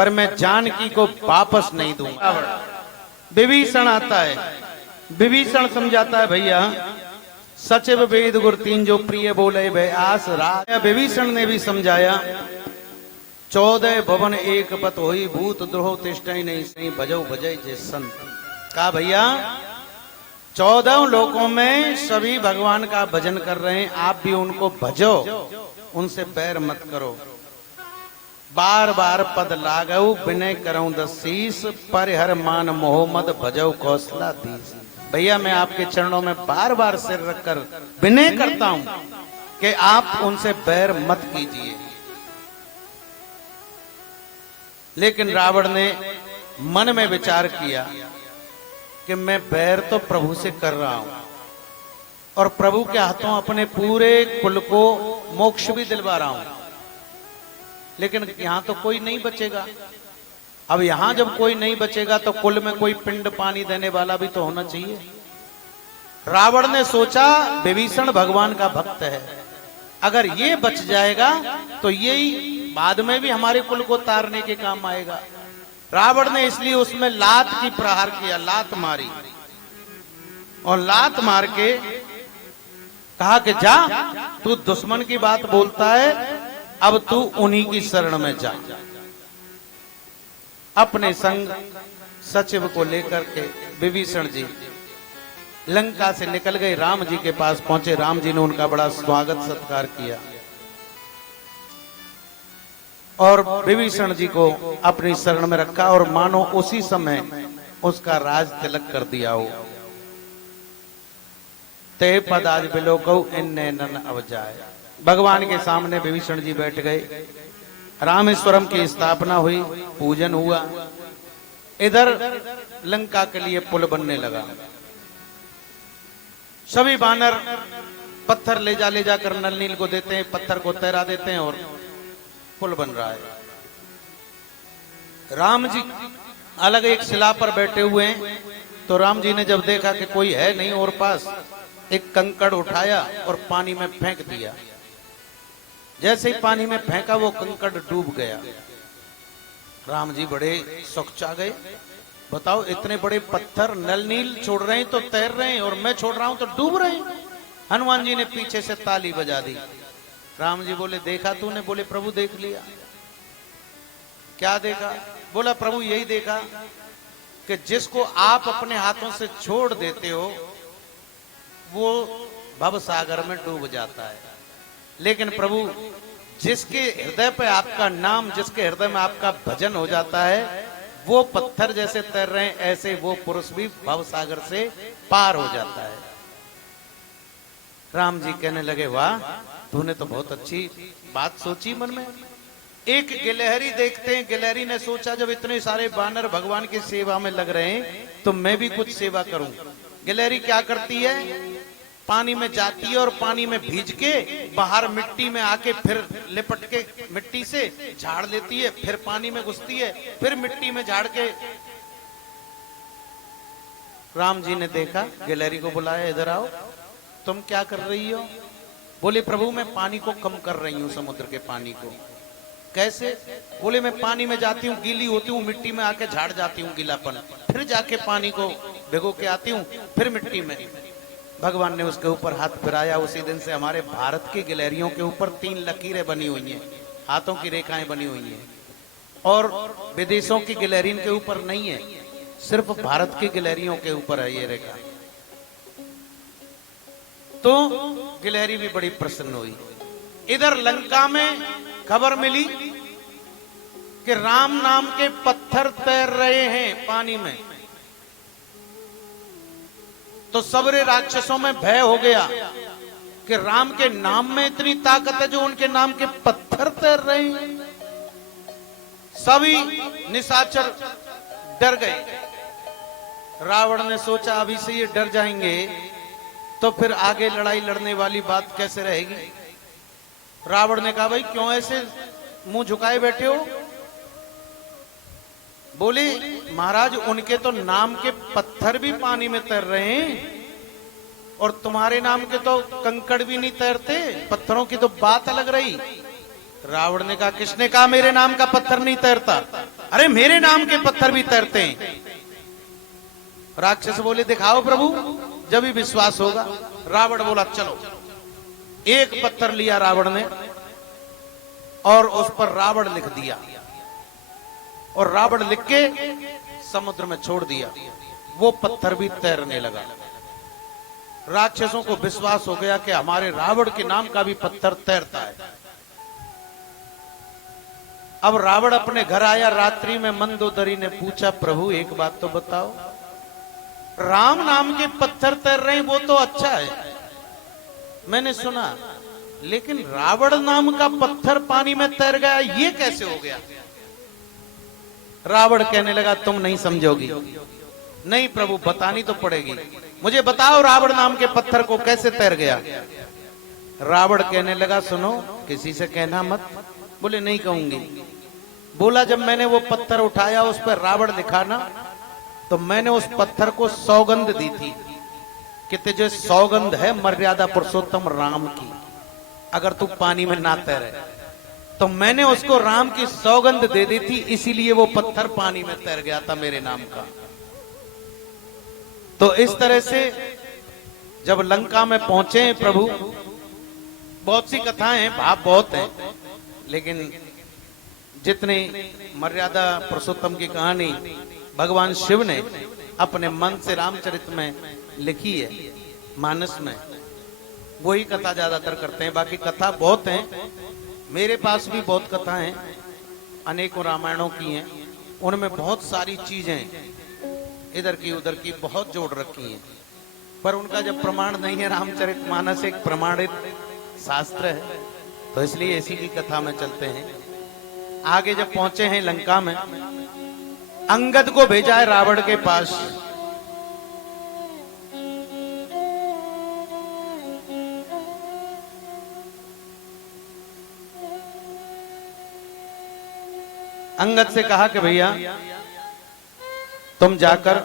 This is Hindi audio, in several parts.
पर मैं जानकी को वापस नहीं दूंगा। विभीषण आता है, विभीषण समझाता है भैया सचिव वेद गुर तीन जो प्रिय बोले भय आस राज। विभीषण ने भी समझाया 14 भवन एक पत होई भूत द्रोह तिष्ठई नहीं सही भजो भजय जे संत। कहा भैया 14 लोकों में सभी भगवान का भजन कर रहे हैं, आप भी उनको भजो, उनसे बैर मत करो। बार बार पद लागऊ विनय करऊं दसीस परिहर मान मोहम्मद भजो कौशला दीस। भैया मैं आपके चरणों में बार बार सिर रखकर विनय करता हूं कि आप उनसे बैर मत कीजिए। लेकिन रावण ने मन में विचार किया कि मैं बैर तो प्रभु से कर रहा हूं और प्रभु के हाथों अपने पूरे कुल को मोक्ष भी दिलवा रहा हूं, लेकिन यहां तो कोई नहीं बचेगा। अब यहां जब कोई नहीं बचेगा तो कुल में कोई पिंड पानी देने वाला भी तो होना चाहिए। रावण ने सोचा विभीषण भगवान का भक्त है, अगर ये बच जाएगा तो यही बाद में भी हमारे कुल को तारने के काम आएगा। रावण ने इसलिए उसमें लात की प्रहार किया, लात मारी और लात मार के कहा कि जा तू दुश्मन की बात बोलता है, अब तू उन्हीं की शरण में जा। अपने संग सचिव को लेकर के विभीषण जी लंका से निकल गए, राम जी के पास पहुंचे। राम जी ने उनका बड़ा स्वागत सत्कार किया और विभीषण जी को अपनी शरण में रखा और मानो उसी समय उसका राज तिलक कर दिया हो। ते पद आज बिलोकऊ इन्ने नन अब जाए। भगवान के सामने विभीषण जी बैठ गए, रामेश्वरम की स्थापना हुई, पूजन हुआ। इधर लंका के लिए पुल बनने लगा। सभी बानर पत्थर ले जाकर नल नील को देते हैं, पत्थर को तैरा देते हैं और पुल बन रहा है। राम जी अलग एक शिला पर बैठे हुए हैं, तो राम जी ने जब देखा कि कोई है नहीं और पास, एक कंकड़ उठाया और पानी में फेंक दिया। जैसे ही पानी में फेंका वो कंकड़ डूब गया। राम जी बड़े सौखचा गए, बताओ इतने बड़े पत्थर नल नील छोड़ रहे हैं तो तैर रहे हैं और मैं छोड़ रहा हूं तो डूब रहे हैं। हनुमान जी ने पीछे से ताली बजा दी। राम जी बोले देखा तूने? बोले प्रभु देख लिया। क्या देखा? बोला प्रभु यही देखा कि जिसको आप अपने हाथों से छोड़ देते हो वो भव सागर में डूब जाता है, लेकिन प्रभु जिसके हृदय पे आपका नाम, जिसके हृदय में आपका भजन हो जाता है, वो पत्थर जैसे तैर रहे हैं ऐसे वो पुरुष भी भव सागर से पार हो जाता है। राम जी कहने लगे वाह तूने तो बहुत अच्छी बात सोची मन में। एक गिलहरी देखते हैं, गिलहरी ने सोचा जब इतने सारे बानर भगवान की सेवा में लग रहे हैं तो मैं भी कुछ सेवा करूं। गिलहरी क्या करती है, पानी में जाती है और पानी में भीज के बाहर मिट्टी में आके फिर लिपट के मिट्टी से झाड़ लेती है, फिर पानी में घुसती है, फिर मिट्टी में झाड़ के। राम जी ने देखा, गिलहरी को बुलाया, इधर आओ, तुम क्या कर रही हो? बोले प्रभु मैं पानी को कम कर रही हूँ, समुद्र के पानी को। कैसे? बोले मैं पानी में जाती हूँ, गीली होती हूँ, मिट्टी में आके झाड़ जाती हूँ गीलापन, फिर जाके पानी को भिगो के आती हूँ, फिर मिट्टी में। भगवान ने उसके ऊपर हाथ फिराया। उसी दिन से हमारे भारत की गिलहरियों के ऊपर 3 लकीरें बनी हुई हैं, हाथों की रेखाएं बनी हुई हैं, और विदेशों की गिलहरियों के ऊपर नहीं है, सिर्फ भारत की गिलहरियों के ऊपर है ये रेखा। तो गिलहरी भी बड़ी प्रसन्न हुई। इधर लंका में खबर मिली कि राम नाम के पत्थर तैर रहे हैं पानी में, तो सबरे राक्षसों में भय हो गया कि राम के नाम में इतनी ताकत है जो उनके नाम के पत्थर तैर रहे हैं। सभी निशाचर डर गए। रावण ने सोचा अभी से ये डर जाएंगे तो फिर आगे लड़ाई लड़ने वाली बात कैसे रहेगी। रावण ने कहा भाई क्यों ऐसे मुंह झुकाए बैठे हो? बोले महाराज उनके तो नाम के पत्थर भी पानी में तैर रहे हैं और तुम्हारे नाम के तो कंकड़ भी नहीं तैरते, पत्थरों की तो बात अलग रही। रावण ने कहा किसने कहा मेरे नाम का पत्थर नहीं तैरता? अरे मेरे नाम के पत्थर भी तैरते हैं। राक्षस बोले दिखाओ प्रभु, जब ही विश्वास होगा। रावण बोला चलो। एक पत्थर लिया रावण ने और उस पर रावण लिख दिया, और रावण लिख के समुद्र में छोड़ दिया। वो पत्थर भी तैरने लगा। राक्षसों को विश्वास हो गया कि हमारे रावण के नाम का भी पत्थर तैरता है। अब रावण अपने घर आया। रात्रि में मंदोदरी ने पूछा प्रभु एक बात तो बताओ, राम नाम के पत्थर तैर रहे हैं वो तो अच्छा है, मैंने सुना, लेकिन रावण नाम का पत्थर पानी में तैर गया, ये कैसे हो गया? रावण कहने लगा तुम नहीं समझोगी। नहीं प्रभु बतानी तो पड़ेगी, मुझे बताओ रावण नाम के पत्थर को कैसे तैर गया। रावण कहने लगा सुनो, किसी से कहना मत। बोले नहीं कहूंगी। बोला जब मैंने वो पत्थर उठाया उस पर रावण लिखा ना, तो मैंने उस पत्थर को सौगंध दी थी कि तुझे सौगंध है मर्यादा पुरुषोत्तम राम की, अगर तू पानी में ना तैरे। तो मैंने उसको राम की सौगंध दे दी थी, इसीलिए वो पत्थर पानी में तैर गया था मेरे नाम का। तो इस तरह से जब लंका में पहुंचे प्रभु, बहुत सी कथाएं हैं, भाव बहुत हैं, लेकिन जितनी मर्यादा पुरुषोत्तम की कहानी भगवान शिव ने अपने मन से रामचरित में लिखी है, मानस में, वही कथा ज्यादातर करते हैं। बाकी कथा बहुत हैं, मेरे पास भी बहुत कथाएं हैं, अनेकों रामायणों की हैं, उनमें बहुत सारी चीजें इधर की उधर की बहुत जोड़ रखी हैं, पर उनका जब प्रमाण नहीं है। रामचरित मानस एक प्रमाणित शास्त्र है, तो इसलिए इसी की कथा में चलते हैं। आगे जब पहुंचे हैं लंका में, अंगद को भेजा है रावण के पास। अंगद से कहा कि भैया तुम जाकर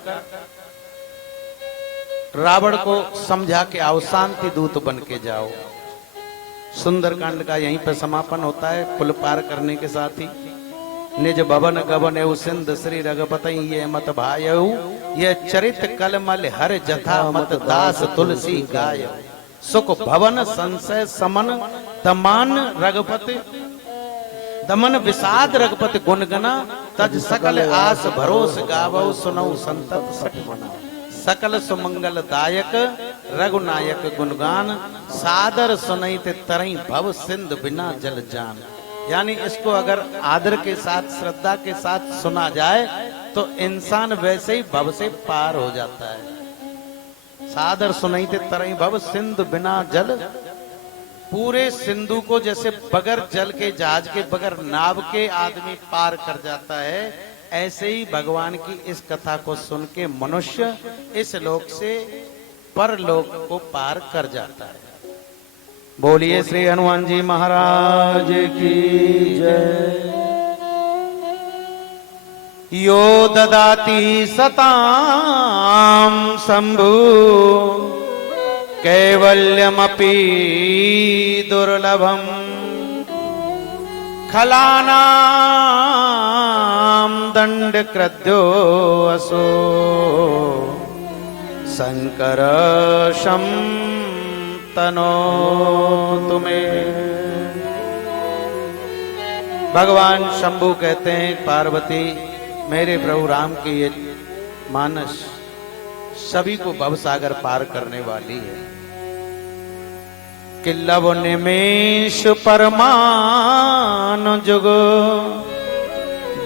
रावण को समझा के आओ, शांति दूत बन के जाओ। सुंदरकांड का यहीं पर समापन होता है। पुल पार करने के साथ ही निज भवन गवन सिंध श्री रघुपति ये मत भायऊ, ये चरित कलमल हर जथा मत दास तुलसी गाय। सुख भवन संशय समन तमान रघुपति, दमन विषाद रघुपति गुणगना, तज सकल आस भरोस गावो सुनऊ संतत सठ मना। सकल सुमंगल दायक रघुनायक गुणगान, सादर सुनैत तरई भव सिंध बिना जल जान। यानी इसको अगर आदर के साथ श्रद्धा के साथ सुना जाए तो इंसान वैसे ही भव से पार हो जाता है। सादर सुनैत तरई भव सिंध बिना जल, पूरे सिंधु को जैसे बगैर जल के जहाज के बगैर नाव के आदमी पार कर जाता है, ऐसे ही भगवान की इस कथा को सुन के मनुष्य इस लोक से परलोक को पार कर जाता है। बोलिए श्री हनुमान जी महाराज की जय। यो ददाति सतां शंभु कैवल्यमपि दुर्लभम, खलानां दंड कृद्यो असो शंकर शम तनो तुम्हें। भगवान शंभु कहते हैं पार्वती मेरे प्रभु राम की ये मानस सभी को भवसागर पार करने वाली है। कि लव निमेश परमान जुग,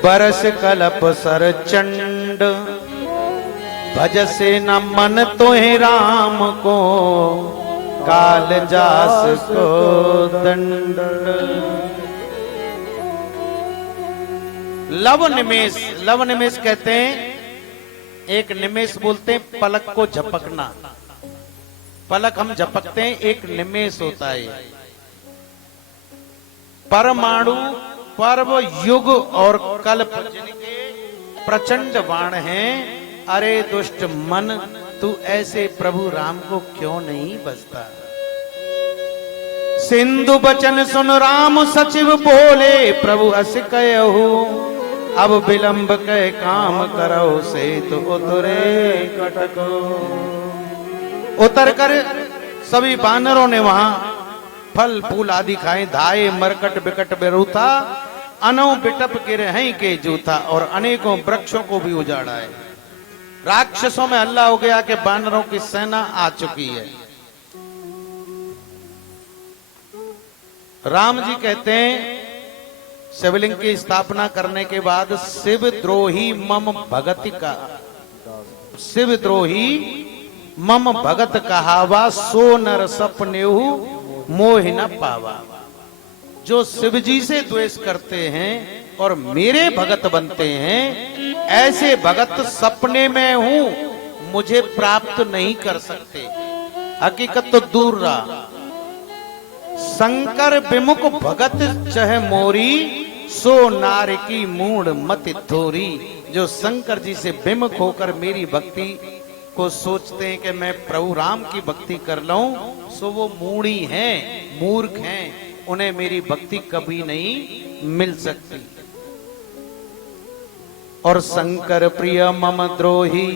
बरस कलप सर चंड, भजसे न मन तोहे राम को, काल जास को दंड। लव निमेश, लव निमेश कहते हैं, एक निमेश बोलते हैं पलक को झपकना। पलक हम झपकते हैं, एक निमेश होता है। परमाणु, पर्व, युग और कल्प जिनके प्रचंड बाण हैं, अरे दुष्ट मन तू ऐसे प्रभु राम को क्यों नहीं बचता। सिंधु बचन सुन राम सचिव बोले, प्रभु अस कहु अब विलंब के काम करो से तो उतरे कटको। उतर कर सभी बानरों ने वहां फल फूल आदि खाए, धाये मरकट बिकट बेरूथा, अनो बिटप गिरे हैं के जूथा, और अनेकों वृक्षों को भी उजाड़ा है। राक्षसों में हल्ला हो गया कि बानरों की सेना आ चुकी है। राम जी कहते हैं शिवलिंग की स्थापना करने के बाद शिव द्रोही मम भगत का, शिव द्रोही मम भगत कहावा, सो नर सपनेहु मोह न पावा। जो शिव जी से द्वेष करते हैं और मेरे भगत बनते हैं, ऐसे भगत सपने में हूं, मुझे प्राप्त नहीं कर सकते। हकीकत तो दूर रहा। शंकर विमुख भगत चह मोरी, सो नार की मूढ़ मति थोरी। जो शंकर जी से विमुख होकर मेरी भक्ति को सोचते हैं कि मैं प्रभु राम की भक्ति कर लूं, सो वो मूढ़ी हैं, मूर्ख हैं, उन्हें मेरी भक्ति कभी नहीं मिल सकती। और शंकर प्रिय मम द्रोही,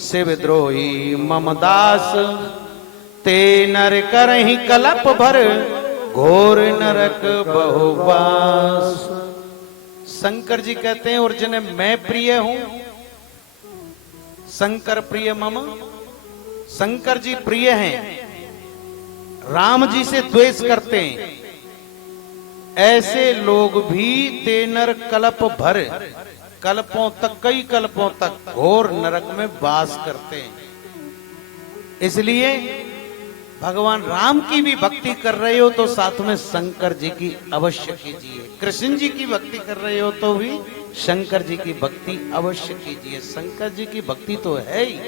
शिव द्रोही मम दास, ते नर करहि कलप भर, घोर नरक बहुवास। शंकर जी कहते हैं और जिन्हें मैं प्रिय हूं, शंकर प्रिय मम, शंकर जी प्रिय हैं, राम जी से द्वेष करते हैं, ऐसे लोग भी तेनर कल्प भर, कल्पों तक, कई कल्पों तक घोर नरक में वास करते हैं। इसलिए भगवान राम की भी भक्ति कर रहे हो तो साथ में शंकर जी की अवश्य कीजिए। कृष्ण जी की भक्ति कर रहे हो तो भी शंकर जी की भक्ति अवश्य कीजिए। शंकर जी की भक्ति तो है ही,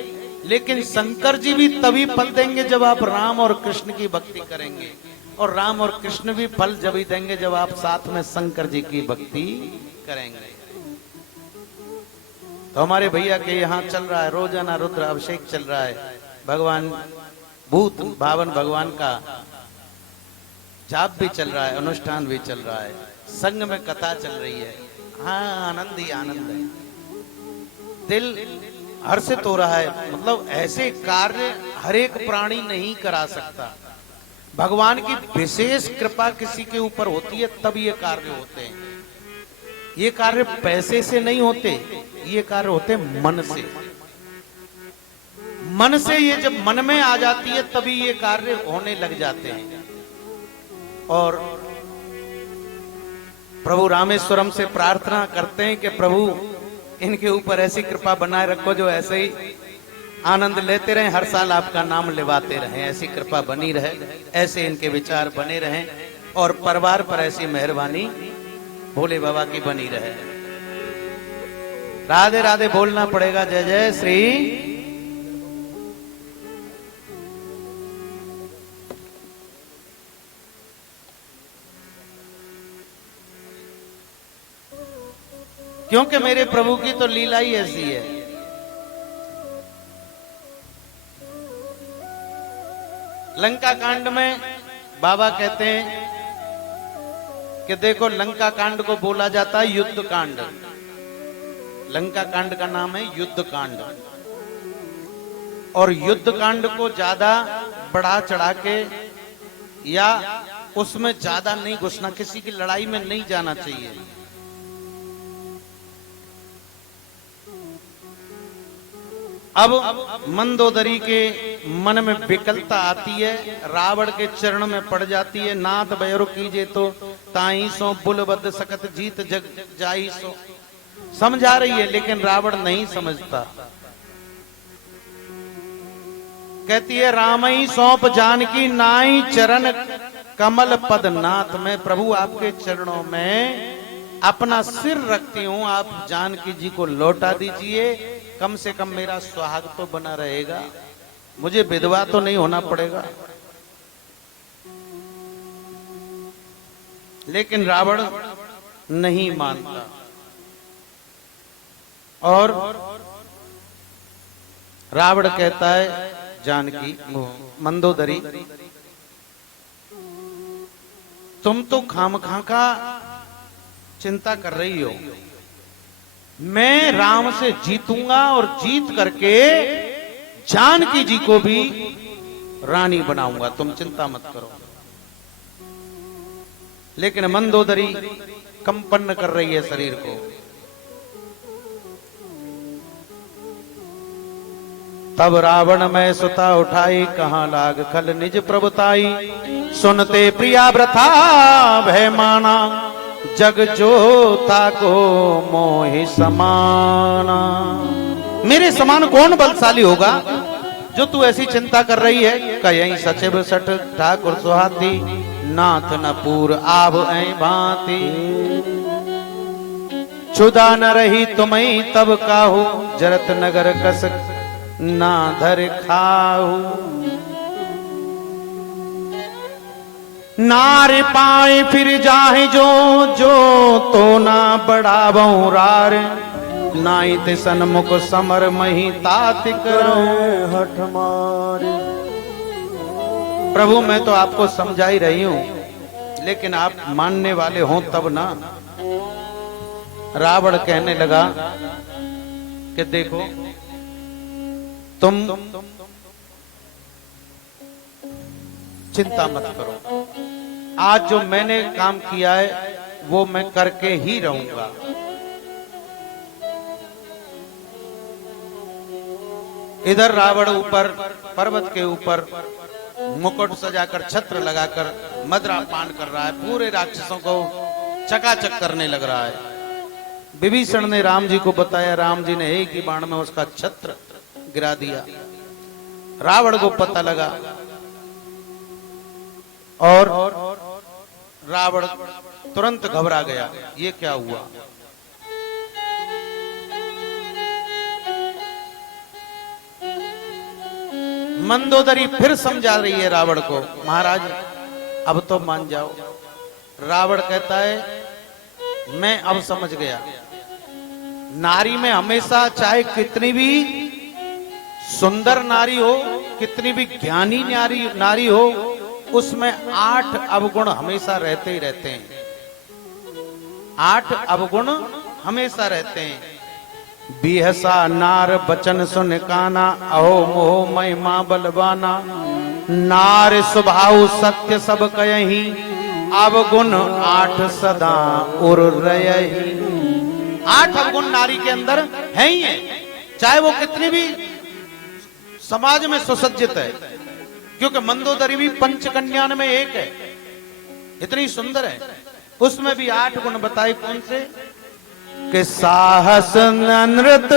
लेकिन शंकर जी भी तभी फल देंगे जब आप राम और कृष्ण की भक्ति करेंगे, और राम और कृष्ण भी फल जब ही देंगे जब आप साथ में शंकर जी की भक्ति करेंगे। तो हमारे भैया के यहाँ चल रहा है रोजाना रुद्र अभिषेक चल रहा है, भगवान भूत भावन भगवान का जाप भी चल रहा है, अनुष्ठान भी चल रहा है, संग में कथा चल रही है। हाँ, आनंद ही आनंद है, दिल हर्षित हो रहा है। मतलब ऐसे कार्य हर एक प्राणी नहीं करा सकता, भगवान की विशेष कृपा किसी के ऊपर होती है तब ये कार्य होते हैं। ये कार्य पैसे से नहीं होते, ये कार्य होते मन से। मन से ये जब मन में आ जाती है तभी ये कार्य होने लग जाते हैं। और प्रभु रामेश्वरम से प्रार्थना करते हैं कि प्रभु इनके ऊपर ऐसी कृपा बनाए रखो जो ऐसे ही आनंद लेते रहें, हर साल आपका नाम लेवाते रहें, ऐसी कृपा बनी रहे, ऐसे इनके विचार बने रहें, और परिवार पर ऐसी मेहरबानी भोले बाबा की बनी रहे। राधे राधे बोलना पड़ेगा, जय जय श्री। क्योंकि मेरे प्रभु की तो लीला ही ऐसी है। लंका कांड में बाबा कहते हैं कि देखो, लंका कांड को बोला जाता है युद्ध कांड। लंका कांड का नाम है युद्ध कांड, और युद्ध कांड को ज्यादा बढ़ा चढ़ा के या उसमें ज्यादा नहीं घुसना, किसी की लड़ाई में नहीं जाना चाहिए। अब मंदोदरी के मन में विकलता आती है, रावण के चरण में पड़ जाती है। नाथ बैरो कीजे तो ताई सो बुलबद्ध सकत जीत जग जाई सो। समझा रही है लेकिन रावण नहीं समझता। कहती है रामई सौंप जानकी नाई चरण कमल पद नाथ में। प्रभु आपके चरणों में अपना सिर रखती हूं, आप जानकी जी को लौटा दीजिए, कम से कम मेरा सुहाग तो बना रहेगा, मुझे विधवा तो नहीं होना पड़ेगा। लेकिन रावण नहीं मानता, और रावण कहता है जानकी, मंदोदरी, तुम तो खामखा का चिंता कर रही हो, मैं राम से जीतूंगा और जीत करके जानकी जी को भी रानी बनाऊंगा, तुम चिंता मत करो। लेकिन मंदोदरी कंपन कर रही है शरीर को। तब रावण में सुता उठाई, कहां लाग खल निज प्रभुताई। सुनते प्रिया व्रथा भय माना, जग जोता को मोहि समाना। मेरे समान कौन बलशाली होगा जो तू ऐसी चिंता कर रही है। कहीं सचिव सठ ठाकुर सुहाती, नाथ न पूर आभ ऐ भांति। क्षुधा न रही तुम्हें तब काहू, जरत नगर कस ना धर खाहू। नार पाए फिर जाहे जो जो, तो ना बढ़ावो रार। नाई ते सन्मुख समर मही तात करो हठ मारे। प्रभु मैं तो आपको समझा ही रही हूं, लेकिन आप मानने वाले हो तब ना। रावण कहने लगा कि देखो तुम चिंता मत करो, आज जो मैंने काम किया है वो मैं करके ही रहूंगा। इधर रावण ऊपर पर्वत के ऊपर मुकुट सजाकर छत्र लगाकर मदरा पान कर रहा है, पूरे राक्षसों को चकाचक करने लग रहा है। विभीषण ने राम जी को बताया, राम जी ने एक ही बाण में उसका छत्र गिरा दिया। रावण को पता लगा और रावण तुरंत घबरा गया, ये क्या हुआ। मंदोदरी फिर समझा रही है रावण को, महाराज अब तो मान जाओ। रावण कहता है मैं अब समझ गया, नारी में हमेशा चाहे कितनी भी सुंदर नारी हो, कितनी भी ज्ञानी नारी हो, उसमें 8 अवगुण हमेशा रहते ही रहते हैं। 8 अवगुण हमेशा रहते हैं। बिहसा नार बचन सुन काना, अहो मोह महिमा बलवाना। नार स्वभाव सत्य सब कयहि, अवगुण 8 सदा उर रयहि। 8 अवगुण नारी के अंदर है ही है, चाहे वो कितनी भी समाज में सुसज्जित है। क्योंकि मंदोदरी भी पंचकन्यान में एक है, इतनी सुंदर है, उसमें भी 8 गुण बताए। कौन से? कि साहस नृत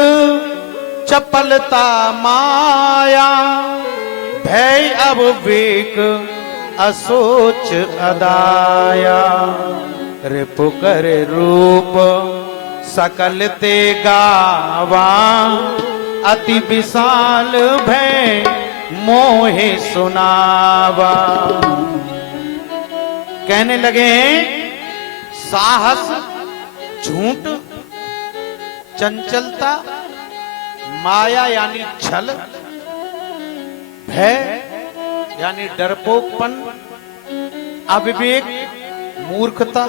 चपलता माया, भय अविवेक असोच अदाया। रिपु कर रूप सकल ते गावा, अति विशाल भय मोहे सुनावा। कहने लगे साहस झूठ, चंचलता, माया यानी छल, भय यानी डरपोकपन, अविवेक मूर्खता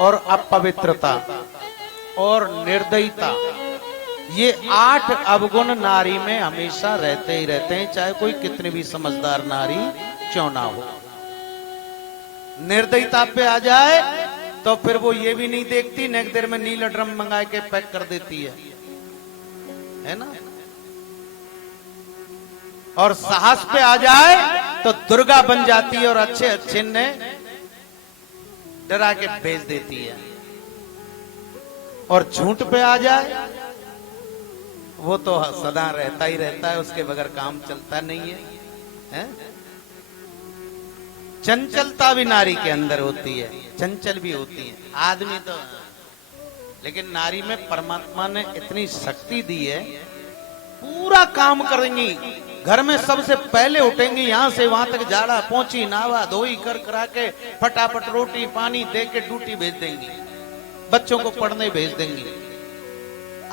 और अपवित्रता और निर्दयता, ये 8 अवगुण नारी में हमेशा रहते ही रहते हैं, चाहे कोई कितनी भी समझदार नारी क्यों ना हो। निर्दयता पे आ जाए तो फिर वो ये भी नहीं देखती, नेक्स्ट देर में नीला ड्रम मंगा के पैक कर देती है ना। और साहस पे आ जाए तो दुर्गा बन जाती है और अच्छे अच्छे ने डरा के भेज देती है। और झूठ पे आ जाए वो तो सदा रहता ही रहता है, उसके बगैर काम चलता नहीं है? चंचलता भी नारी के अंदर होती है, चंचल भी होती है आदमी तो, लेकिन नारी में परमात्मा ने इतनी शक्ति दी है, पूरा काम करेंगी। घर में सबसे पहले उठेंगी, यहां से वहां तक झाड़ा पहुंची, नावा धोई कर करा के फटाफट रोटी पानी दे के ड्यूटी भेज देंगी, बच्चों को पढ़ने भेज देंगी।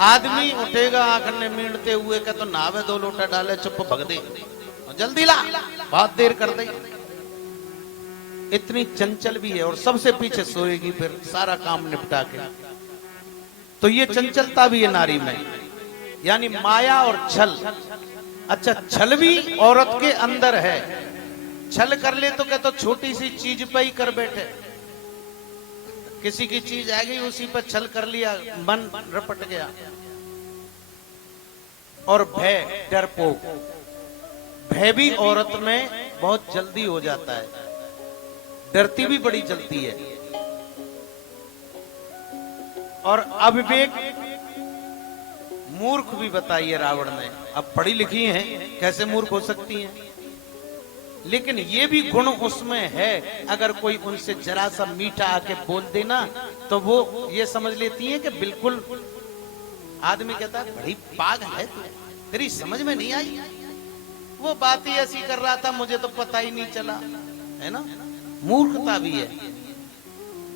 आदमी उठेगा आंखने मींड़ते हुए का तो नावे 2 लोटा डाले, चुप भग दे, जल्दी ला, बहुत देर कर दे। इतनी चंचल भी है और सबसे पीछे सोएगी फिर सारा काम निपटा के। तो ये चंचलता भी है नारी में, यानी माया और छल। अच्छा, छल भी औरत के अंदर है। छल कर ले तो क्या, तो छोटी सी चीज पे ही कर बैठे, किसी की चीज आ गई उसी पर छल कर लिया, मन रपट गया। और भय, डरपोक, भय भी औरत में बहुत जल्दी हो जाता है, डरती भी बड़ी जल्दी है। और अविवेक, मूर्ख भी बताइए रावण ने। अब पढ़ी लिखी हैं, कैसे मूर्ख हो सकती हैं? लेकिन ये भी गुण उसमें है। अगर कोई उनसे जरा सा मीठा आके बोल देना तो वो ये समझ लेती हैं कि बिल्कुल, आदमी कहता है बड़ी पागल है तू, तेरी समझ में नहीं आई, वो बात ही ऐसी कर रहा था, मुझे तो पता ही नहीं चला, है ना। मूर्खता भी है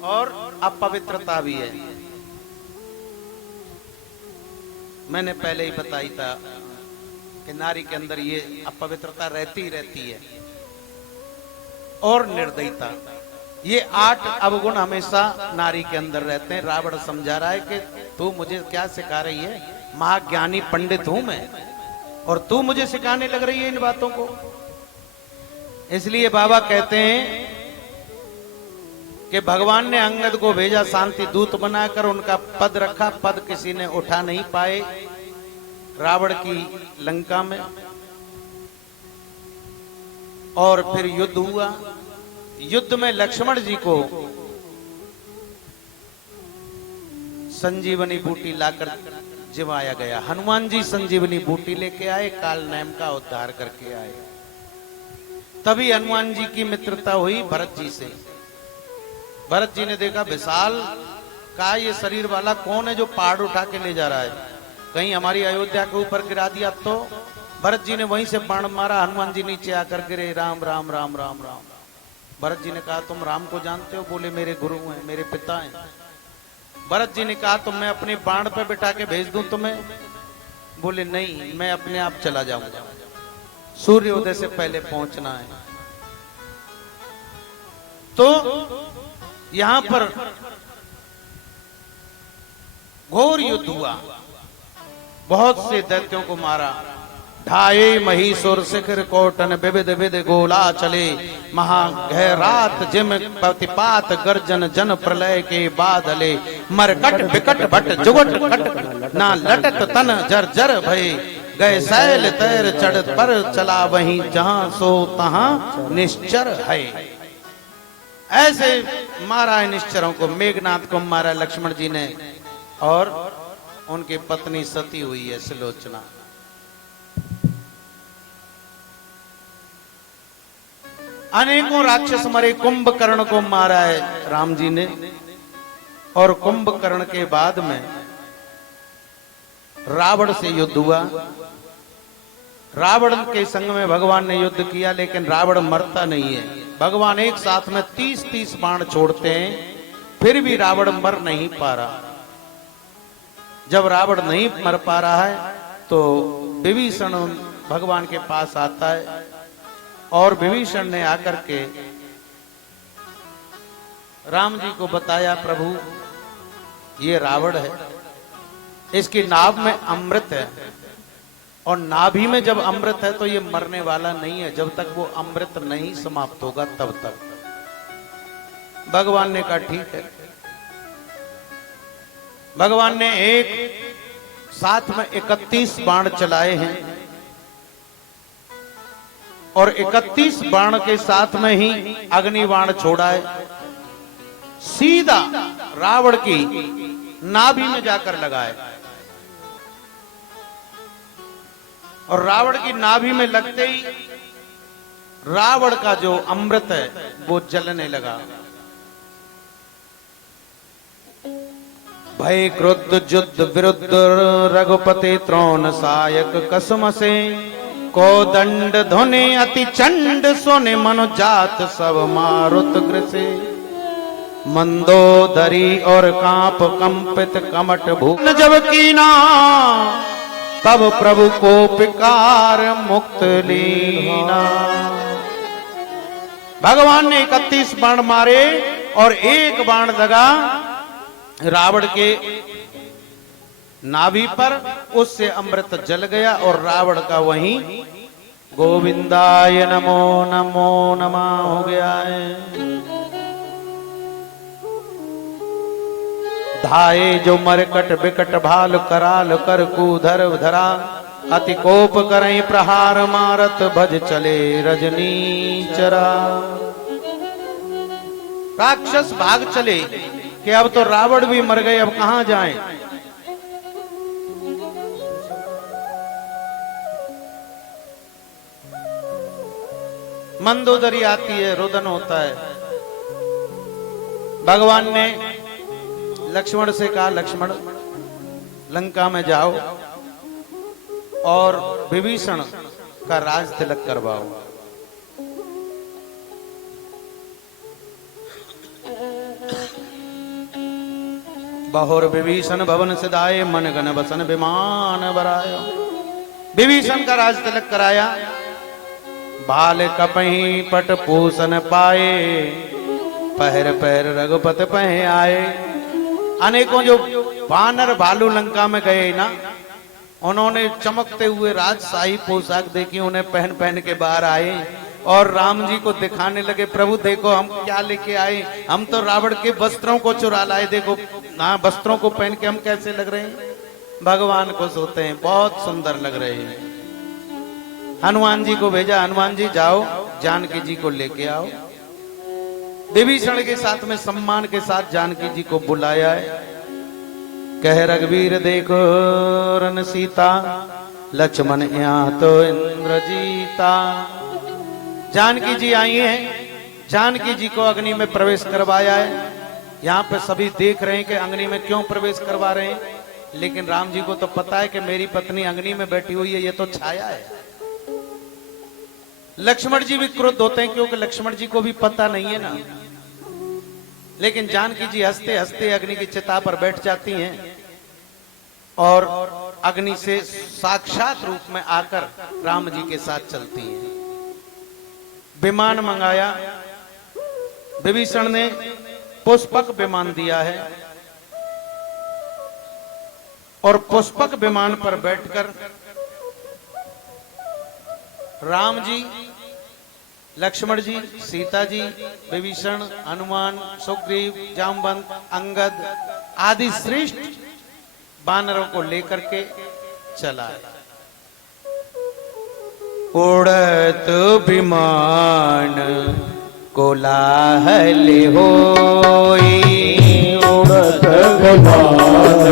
और अपवित्रता भी है। मैंने पहले ही बताई था कि नारी के अंदर ये अपवित्रता रहती ही रहती है, और निर्दयता, ये 8 अवगुण हमेशा नारी के अंदर रहते हैं। रावण समझा रहा है कि तू मुझे क्या सिखा रही है, महाज्ञानी पंडित हूं मैं और तू मुझे सिखाने लग रही है इन बातों को। इसलिए बाबा कहते हैं कि भगवान ने अंगद को भेजा शांति दूत बनाकर, उनका पद रखा, पद किसी ने उठा नहीं पाए रावण की लंका में। और फिर युद्ध हुआ। युद्ध में लक्ष्मण जी को संजीवनी बूटी लाकर जिवाया गया। हनुमान जी संजीवनी बूटी लेके आए, काल नेम का उद्धार करके आए। तभी हनुमान जी की मित्रता हुई भरत जी से। भरत जी ने देखा विशाल का ये शरीर वाला कौन है जो पहाड़ उठा के ले जा रहा है, कहीं हमारी अयोध्या के ऊपर गिरा दिया तो। भरत जी ने वहीं से बाण मारा, हनुमान जी नीचे आकर गिरे, राम राम राम राम राम। भरत जी ने कहा तुम राम को जानते हो? बोले मेरे गुरु हैं, मेरे पिता हैं। भरत जी ने कहा तो मैं अपने बाण पे बिठा के भेज दूं तुम्हें? बोले नहीं, मैं अपने आप चला जाऊंगा, सूर्योदय से पहले पहुंचना है। तो यहां पर घोर युद्ध हुआ, बहुत से दैत्यों को मारा। ढाए महिषुर शिखर कोटन विविध विध गोला चले, महागहरात जिम प्रतिपात गर्जन जन प्रलय के बादले। मरकट विकट भट जुगट कट ना लटत तन जर जर भय, गए सैल तैर चढ़ पर चला वहीं जहां सो तहां निश्चर है। ऐसे मारा है निश्चरों को। मेघनाथ को मारा लक्ष्मण जी ने, और उनकी पत्नी सती हुई है सुलोचना। अनेकों राक्षस मरे। कुंभकर्ण को मारा है राम जी ने, और कुंभकर्ण के बाद में रावण से युद्ध हुआ। रावण के संग में भगवान ने युद्ध किया, लेकिन रावण मरता नहीं है। भगवान एक साथ में 30-30 बाण छोड़ते हैं, फिर भी रावण मर नहीं पा रहा। जब रावण नहीं मर पा रहा है तो विभीषण भगवान के पास आता है, और विभीषण ने आकर के राम जी को बताया, प्रभु ये रावण है, इसकी नाभ में अमृत है, और नाभि में जब अमृत है तो ये मरने वाला नहीं है, जब तक वो अमृत नहीं समाप्त होगा तब तक। भगवान ने कहा ठीक है। भगवान ने एक साथ में 31 बाण चलाए हैं, और 31 बाण के साथ में ही अग्नि बाण छोड़ा है, सीधा रावण की नाभि में जाकर लगाए। और रावण की नाभि में लगते ही रावण का जो अमृत है वो जलने लगा। भय क्रुद्ध युद्ध विरुद्ध रघुपति त्रोण सायक कसम से, को दंड ध्वनि अति चंड सोने मनु जात सब मारुत ग्रसे। मंदोदरी और कांप कंपित कमट भून जब कीना, तब प्रभु को पिकार मुक्त लीना। भगवान ने 31 बाण मारे, और एक बाण लगा रावण के नाभि पर, उससे अमृत जल गया और रावण का वहीं गोविंदाय नमो नमो नमः हो गया है। धाये जो मरकट बिकट भाल कराल कर कूधर धरा, अति कोप करें प्रहार मारत भज चले रजनी चरा। राक्षस भाग चले कि अब तो रावण भी मर गए, अब कहां जाएं। मंदोदरी आती है, रुदन होता है। भगवान ने लक्ष्मण से कहा, लक्ष्मण लंका में जाओ और विभीषण का राज तिलक करवाओ। बहुर विभीषण भवन सिधाए, मन गण बसन विमान बरायो। विभीषण का राज तिलक कराया, भाल कपही पट पूसन पाए, पहर पहर रघुपत पह आए। अनेकों जो वानर भालू लंका में गए ना, उन्होंने चमकते हुए राजशाही पोशाक देखी, उन्हें पहन पहन के बाहर आए और राम जी को दिखाने लगे, प्रभु देखो हम क्या लेके आए, हम तो रावण के वस्त्रों को चुरा लाए, देखो हाँ वस्त्रों को पहन के हम कैसे लग रहे हैं। भगवान खुश होते हैं, बहुत सुंदर लग रहे हैं। हनुमान जी को भेजा, हनुमान जी जाओ जानकी जी को लेके आओ। विभीषण के साथ में सम्मान के साथ जानकी जी को बुलाया है। कह रघुवीर देखो रन सीता, लक्ष्मण यहाँ तो इंद्र जीता। जानकी जी आई हैं, जानकी जी को अग्नि में प्रवेश करवाया है। यहाँ पे सभी देख रहे हैं कि अग्नि में क्यों प्रवेश करवा रहे हैं, लेकिन राम जी को तो पता है कि मेरी पत्नी अग्नि में बैठी हुई है, ये तो छाया है। लक्ष्मण जी भी क्रुद्ध होते हैं क्योंकि लक्ष्मण जी को भी पता नहीं है ना, लेकिन जानकी जी हंसते हंसते अग्नि की चिता पर बैठ जाती हैं और अग्नि से साक्षात रूप में आकर राम जी के साथ चलती हैं। विमान मंगाया, विभीषण ने पुष्पक विमान दिया है और पुष्पक विमान पर बैठकर राम जी, लक्ष्मण जी, सीता जी, विभीषण, हनुमान, सुग्रीव, जामवंत, अंगद आदि श्रेष्ठ वानरों को लेकर के चला। उड़त विमान कोलाहल होई, उड़त विमान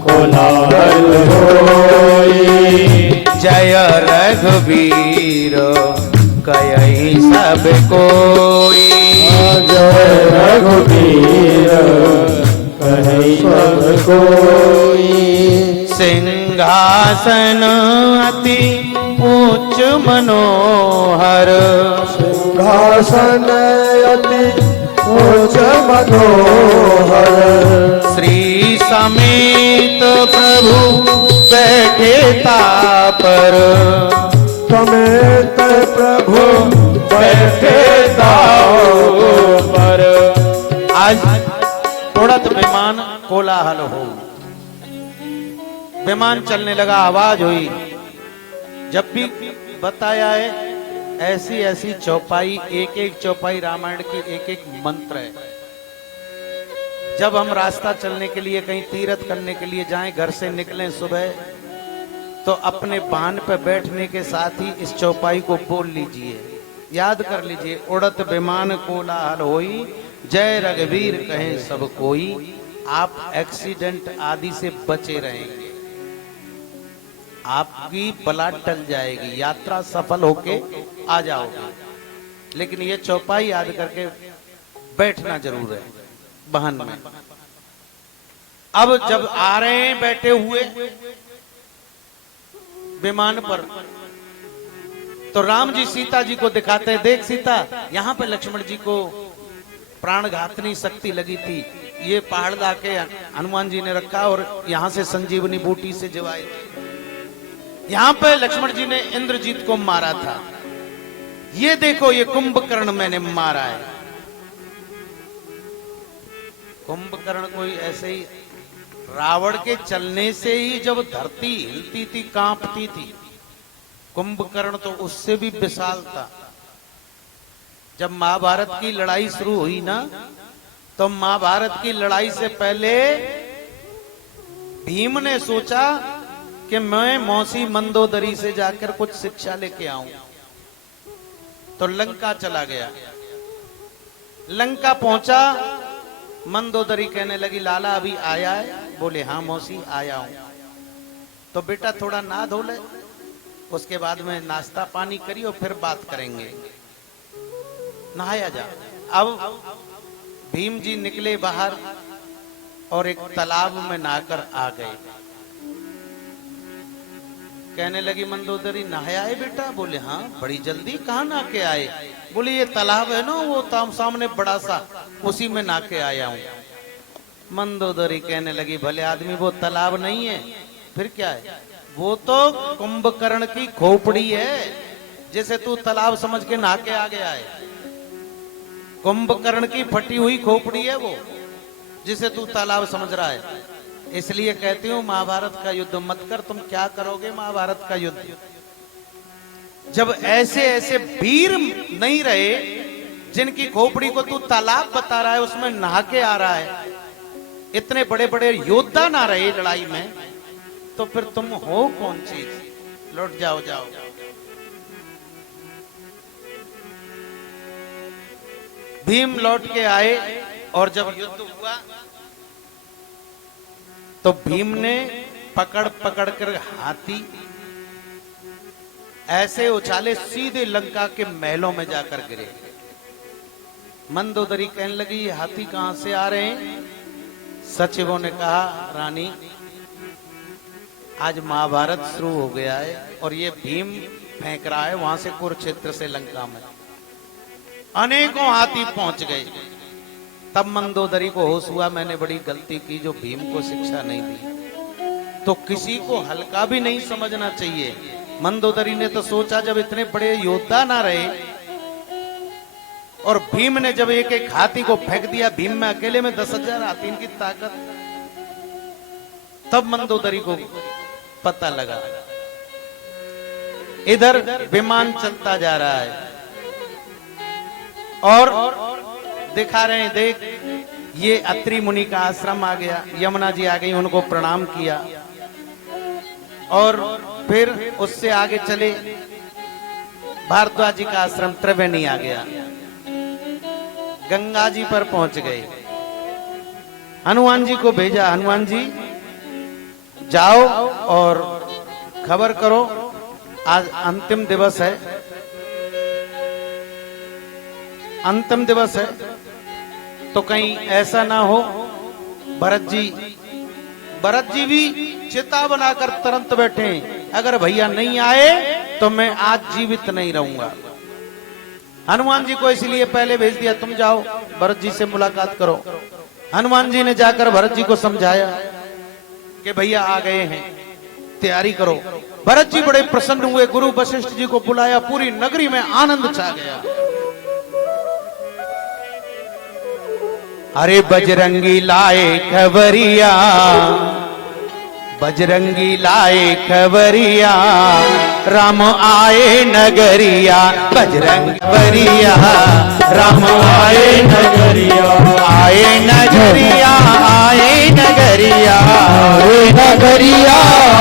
कोलाहल होई। जय रघुवीर कयहि सब कोई, जय रघुवीर कयहि सब कोई। सिंहासन अति उच्च मनोहर, सिंहासन अति उच्च मनोहर। श्री समेत प्रभु बैठे तापर, समेत प्रभु बैठे ताव पर। आज उड़त विमान कोलाहल हो, विमान चलने लगा, आवाज हुई। जब भी बताया है ऐसी ऐसी चौपाई, एक एक चौपाई रामायण की एक एक मंत्र है। जब हम रास्ता चलने के लिए कहीं तीर्थ करने के लिए जाएं, घर से निकलें सुबह, तो अपने वाहन पर बैठने के साथ ही इस चौपाई को बोल लीजिए, याद कर लीजिए। उड़त विमान कोलाहल होई, जय रघुवीर कहें सब कोई। आप एक्सीडेंट आदि से बचे रहेंगे, आपकी बला टल जाएगी, यात्रा सफल होके आ जाओगे। लेकिन ये चौपाई याद करके बैठना जरूर है वाहन में। अब जब आ रहे हैं बैठे हुए विमान पर, तो राम जी सीता जी को दिखाते हैं, देख सीता, यहाँ पे लक्ष्मण जी को प्राणघातनी शक्ति लगी थी, ये पहाड़ लाके हनुमान जी ने रखा और यहाँ से संजीवनी बूटी से जवाए थे। यहाँ पे लक्ष्मण जी ने इंद्रजीत को मारा था, ये देखो ये कुंभकर्ण मैंने मारा है। कुंभकर्ण कोई ऐसे ही रावण के चलने से ही जब धरती हिलती थी, कांपती थी, कुंभकर्ण तो उससे भी विशाल था। जब महाभारत की लड़ाई शुरू हुई ना, तो महाभारत की लड़ाई से पहले भीम ने सोचा कि मैं मौसी मंदोदरी से जाकर कुछ शिक्षा लेके आऊं, तो लंका चला गया। लंका पहुंचा, मंदोदरी कहने लगी लाला अभी आया है? बोले हाँ मौसी आया हूं। तो बेटा थोड़ा नहा धो ले, उसके बाद में नाश्ता पानी करियो, फिर बात करेंगे, नहाया जा। अब भीम जी निकले बाहर और एक तालाब में नहाकर आ गए। कहने लगी मंदोदरी नहाया है बेटा? बोले हाँ। बड़ी जल्दी कहाँ नहा के आए? बोले ये तालाब है ना वो सामने बड़ा सा, उसी में नहा के आया हूं। मंदोदरी कहने लगी भले आदमी वो तालाब नहीं है, फिर क्या है? वो तो कुंभकर्ण की खोपड़ी है, जैसे तू तालाब समझ के नहा के आ गया है। कुंभकर्ण की फटी हुई खोपड़ी है वो, जिसे तू तालाब समझ रहा है। इसलिए कहती हूं महाभारत का युद्ध मत कर। तुम क्या करोगे महाभारत का युद्ध? जब ऐसे ऐसे वीर नहीं रहे जिनकी खोपड़ी को तू तालाब बता रहा है, उसमें नहा के आ रहा है, इतने बड़े बड़े योद्धा ना रहे लड़ाई में, तो फिर तुम हो कौन चीज? लौट जाओ जाओ। भीम लौट के आए और जब युद्ध हुआ तो भीम ने पकड़ पकड़ कर हाथी ऐसे उछाले, सीधे लंका के महलों में जाकर गिरे। मंदोदरी कहने लगी ये हाथी कहां से आ रहे हैं? सचिवों ने कहा रानी आज महाभारत शुरू हो गया है और ये भीम फेंक रहा है वहां से कुरुक्षेत्र से लंका में। अनेकों हाथी पहुंच गए। तब मंदोदरी को होश हुआ मैंने बड़ी गलती की जो भीम को शिक्षा नहीं दी। तो किसी को हल्का भी नहीं समझना चाहिए। मंदोदरी ने तो सोचा जब इतने बड़े योद्धा ना रहे और भीम ने जब एक एक हाथी को फेंक दिया, भीम में अकेले में 10,000 हाथी की ताकत, तब मंदोदरी को पता लगा। इधर विमान चलता जा रहा है और दिखा रहे हैं, देख ये अत्रि मुनि का आश्रम आ गया। यमुना जी आ गई, उनको प्रणाम किया और फिर उससे आगे चले, भारद्वाज जी का आश्रम त्रिवेणी आ गया। गंगा जी पर पहुंच गए। हनुमान जी को भेजा, हनुमान जी जाओ और खबर करो आज अंतिम दिवस है, अंतिम दिवस है, तो कहीं ऐसा ना हो भरत जी भी चिता बनाकर तुरंत बैठे, अगर भैया नहीं आए तो मैं आज जीवित नहीं रहूंगा। हनुमान जी को इसलिए पहले भेज दिया, तुम जाओ भरत जी से मुलाकात करो। हनुमान जी ने जाकर भरत जी को समझाया कि भैया आ गए हैं, तैयारी करो। भरत जी बड़े प्रसन्न हुए, गुरु वशिष्ठ जी को बुलाया, पूरी नगरी में आनंद छा गया। अरे बजरंगी लाए खबरिया, बजरंगी लाए खबरिया, राम आए नगरिया। बजरंग बरिया राम आए नगरिया, आए नगरिया, आए नगरिया, आए नगरिया,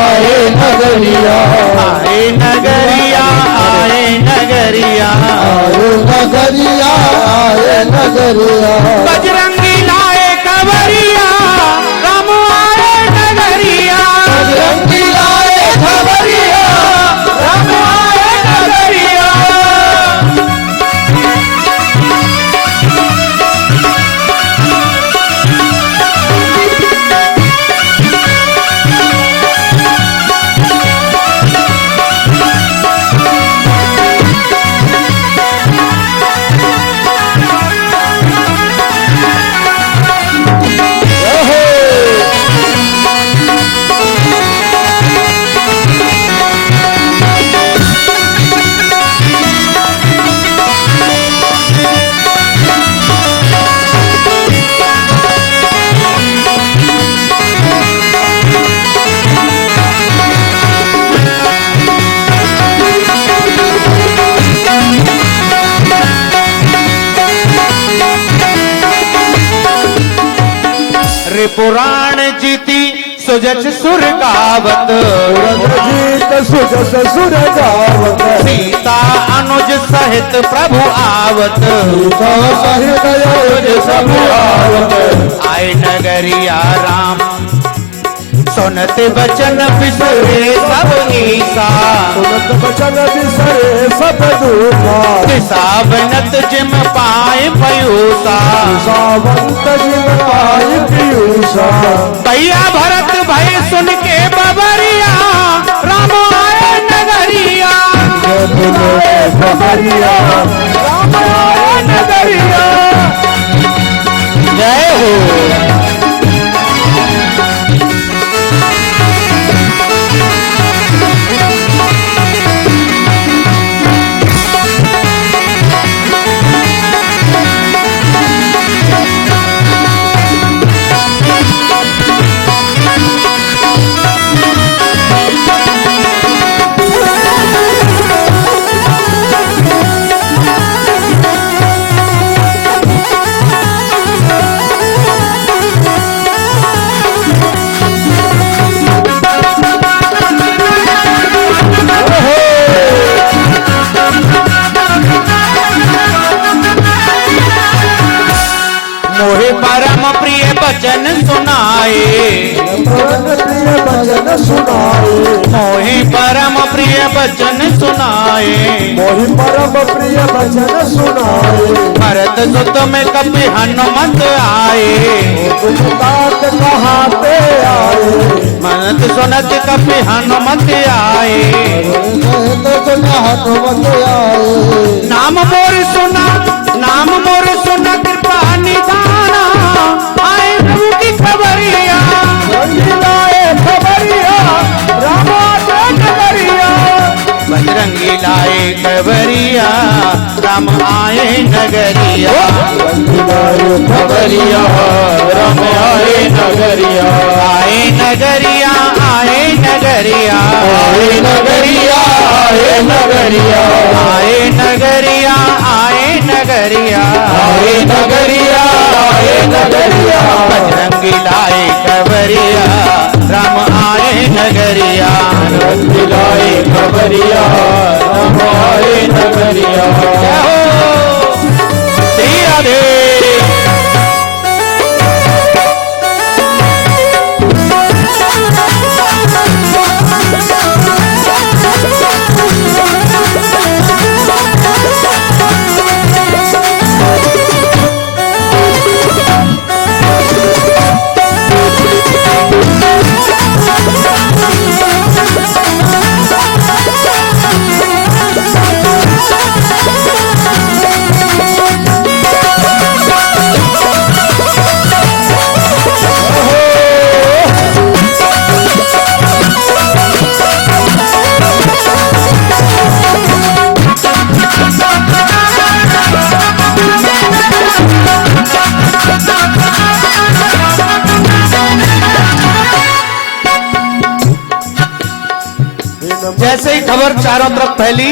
आए नगरिया, आए नगरिया, आए नगरिया, आए नगरिया, आए नगरिया। बजरंगी लाए खबरिया, राम आए नगरिया। बजरंगी लाए खबरिया, राम आए नगरिया। पुराण जीती सुजस सुर गावत, जीत सुजस सुर गावत, सीता अनुज सहित प्रभु आवत, सीता सहित अनुज सब आवत, आए नगरिया राम सुनत बचन बिसरे सब ईसा, सुनत बचन बिसरे सब दूसा, सावनत जिम पाए पयूसा, सावंत जिम पाए पीयूषा, भैया भरत भय सुन के बबरिया राम आए नगरिया, खबरिया राम आए नगरिया। जय हो। मोहे परम प्रिय बचन सुनाए, प्रिय भजन सुनाए, मोहे परम प्रिय बचन सुनाए, मोहि परम प्रिय भजन सुनाए, भरत सुत में कपि हनुमत आए, तुम तात कहाते आए, मनत सुनत कपि हनुमत आए, हनुमत आए, नाम मोर सुना, नाम मोर सुना कृपा निदाना, आए प्रभु की खबरिया, लाए खबरिया राम आए नगरिया, बजरंगी लाए खबरिया राम आए नगरिया, लाए खबरिया राम आए नगरिया, आए नगरिया, आए नगरिया, आए नगरिया आए नगरिया, आए नगरिया, आए नगरिया, आए नगरिया आए नगरिया, बजरंगी लाए खबरिया राम आए नगरिया, लाए खबरिया राम आए नगरिया। जय हो श्री राधे। जैसे ही खबर चारों तरफ फैली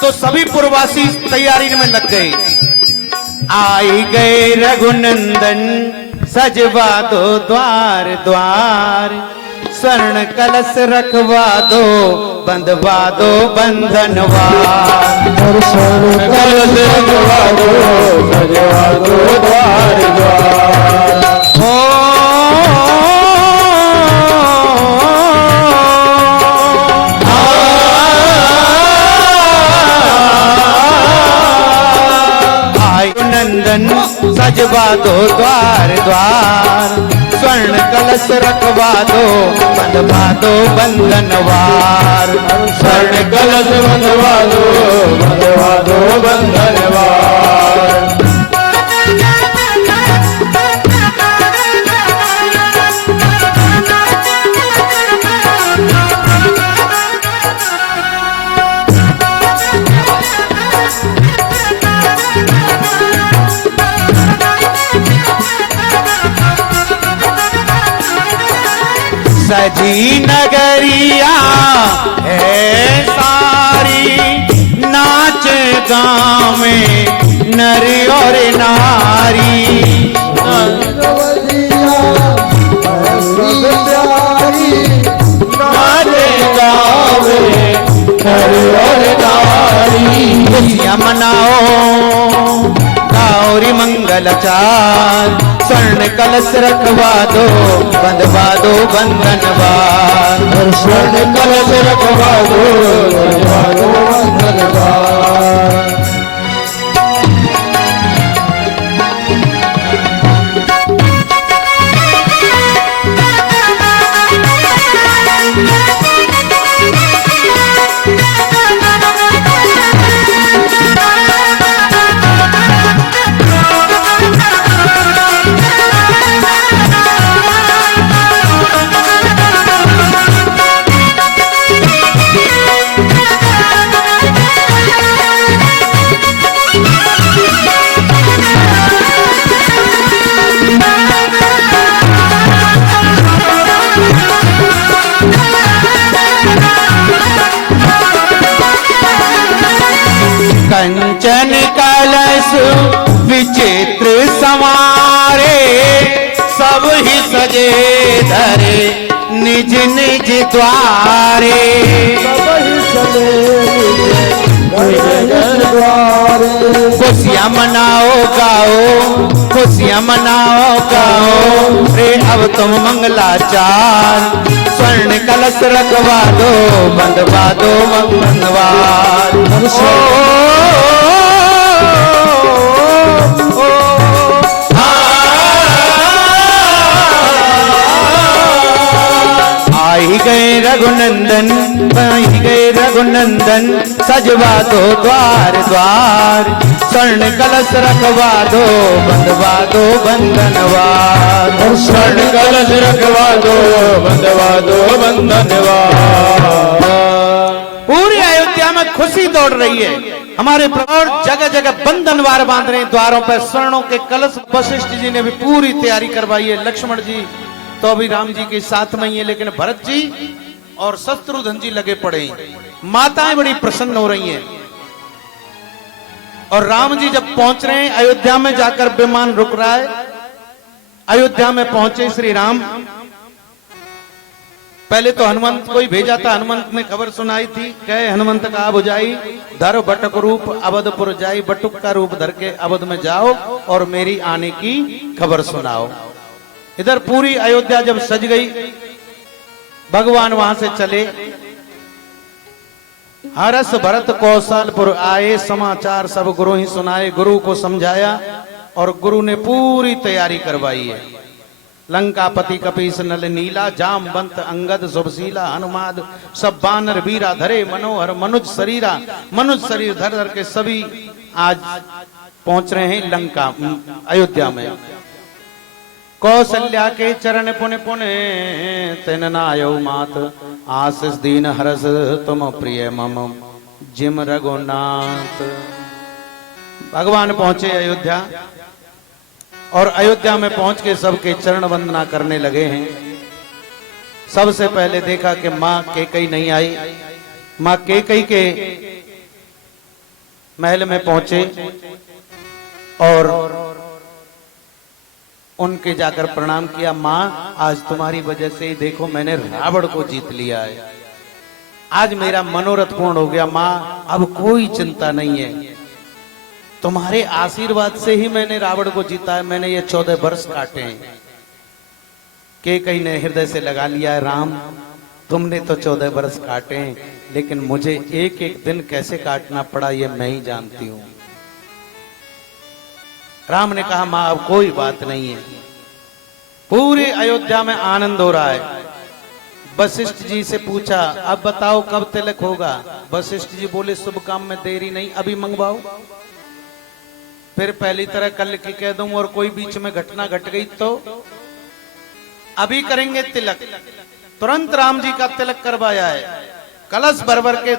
तो सभी पूर्ववासी तैयारी में लग गए। आई गए रघुनंदन सजवा दो द्वार द्वार, स्वर्ण कलश रखवा दो बंधवा दो बंधनवार, स्वर्ण कलश रखवा दो सजवा दो द्वार द्वार, सजवा दो द्वार द्वार, स्वर्ण कलश रखवा दो बंधवा दो बंधनवार, स्वर्ण कलश बंधवा दो बंधनवार। सजी नगरिया है सारी, नाच गाँव में नर और नारी, नगरिया खुशियाँ मनाओ गौरी मंगलाचार, स्वर्ण कलश रखवा दो बंधवा दो बंधनवार, स्वर्ण कलश रखवा दो बंधवा दो बंधनवार। कंचन कलश विचित्र संवारे, सब ही सजे धरे निज निज द्वारे, सब ही चले निज द्वारे। खुशियाँ मनाओ गाओ, खुशियाँ मनाओ गाओ रे अब तुम मंगलाचार, स्वर्ण कलश रखवा दो बंधवा दो बंधनवार। आई गए रघुनंदन, आई गए रघुनंदन, सजवा दो द्वार द्वार, स्वर्ण कलश रखवा दो बंधवा दो बंधनवार, स्वर्ण कलश रखवा दो बंधवा दो बंधनवार। पूरी अयोध्या में खुशी दौड़ रही है, हमारे और जगह जगह बंधनवार बांध रहे हैं, द्वारों पर स्वर्णों के कलश। वशिष्ठ जी ने भी पूरी तैयारी करवाई है, लक्ष्मण जी तो अभी राम जी के साथ में ही है, लेकिन भरत जी और शत्रुघ्न जी लगे पड़े हैं। माताएं बड़ी प्रसन्न हो रही हैं और राम जी जब पहुंच रहे हैं अयोध्या में, जाकर विमान रुक रहा है। अयोध्या में पहुंचे श्री राम, पहले तो हनुमंत को ही भेजा था, हनुमंत ने खबर सुनाई थी, कहे हनुमंत का बुझाई धर बटक रूप अवधपुर जाई, बटुक का रूप धर के अवध में जाओ और मेरी आने की खबर सुनाओ। इधर पूरी अयोध्या जब सज गई, भगवान वहां से चले, हरस भरत कौशलपुर आए, समाचार सब गुरु ही सुनाए, गुरु को समझाया और गुरु ने पूरी तैयारी करवाई है। लंकापति कपीस नल नीला, जामवंत अंगद शुभशीला, हनुमाद सब बानर वीरा, धरे मनोहर मनुज शरीरा, मनुज शरीर धर धर के सभी आज पहुंच रहे हैं लंका अयोध्या में। कौशल्या के चरण पुण्य पुण्य तेन नायो मात, आशीष दीन हरस तुम प्रिय मम जिम रघुनाथ। भगवान पहुंचे अयोध्या और अयोध्या में पहुंच के सबके चरण वंदना करने लगे हैं। सबसे पहले देखा कि मां कैकेयी नहीं आई, मां कैकेयी के महल में पहुंचे और उनके जाकर प्रणाम किया। मां आज तुम्हारी वजह से ही देखो मैंने रावण को जीत लिया है, आज मेरा मनोरथ पूर्ण हो गया। मां अब कोई चिंता नहीं है, तुम्हारे आशीर्वाद से ही मैंने रावण को जीता है, मैंने ये 14 वर्ष काटे हैं। कैकेयी ने हृदय से लगा लिया है, राम तुमने तो 14 वर्ष काटे हैं, लेकिन मुझे एक एक दिन कैसे काटना पड़ा ये मैं ही जानती हूं। राम ने कहा मां अब कोई बात नहीं है। पूरे अयोध्या में आनंद हो रहा है। वशिष्ठ जी से पूछा अब बताओ कब तिलक होगा। वशिष्ठ जी बोले शुभ काम में देरी नहीं, अभी मंगवाओ, फिर पहली तरह कल की कह दूं और कोई बीच में घटना घट गई तो अभी करेंगे तिलक। तुरंत राम जी का तिलक करवाया है, कलश भर भर के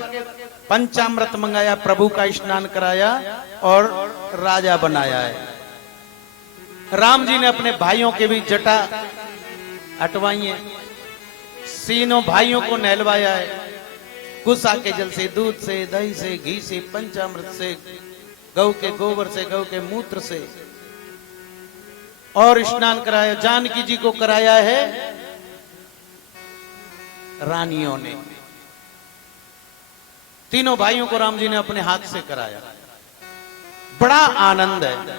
पंचामृत मंगाया, प्रभु का स्नान कराया और राजा बनाया है। राम जी ने अपने भाइयों के भी जटा हटवाई है, तीनों भाइयों को नहलवाया है, गुस्सा के जल से, दूध से, दही से, घी से, पंचामृत से, गौ के गोबर से, गौ के मूत्र से और स्नान कराया। जानकी जी को कराया है रानियों ने। तीनों भाइयों को राम जी ने अपने हाथ से कराया। बड़ा आनंद है।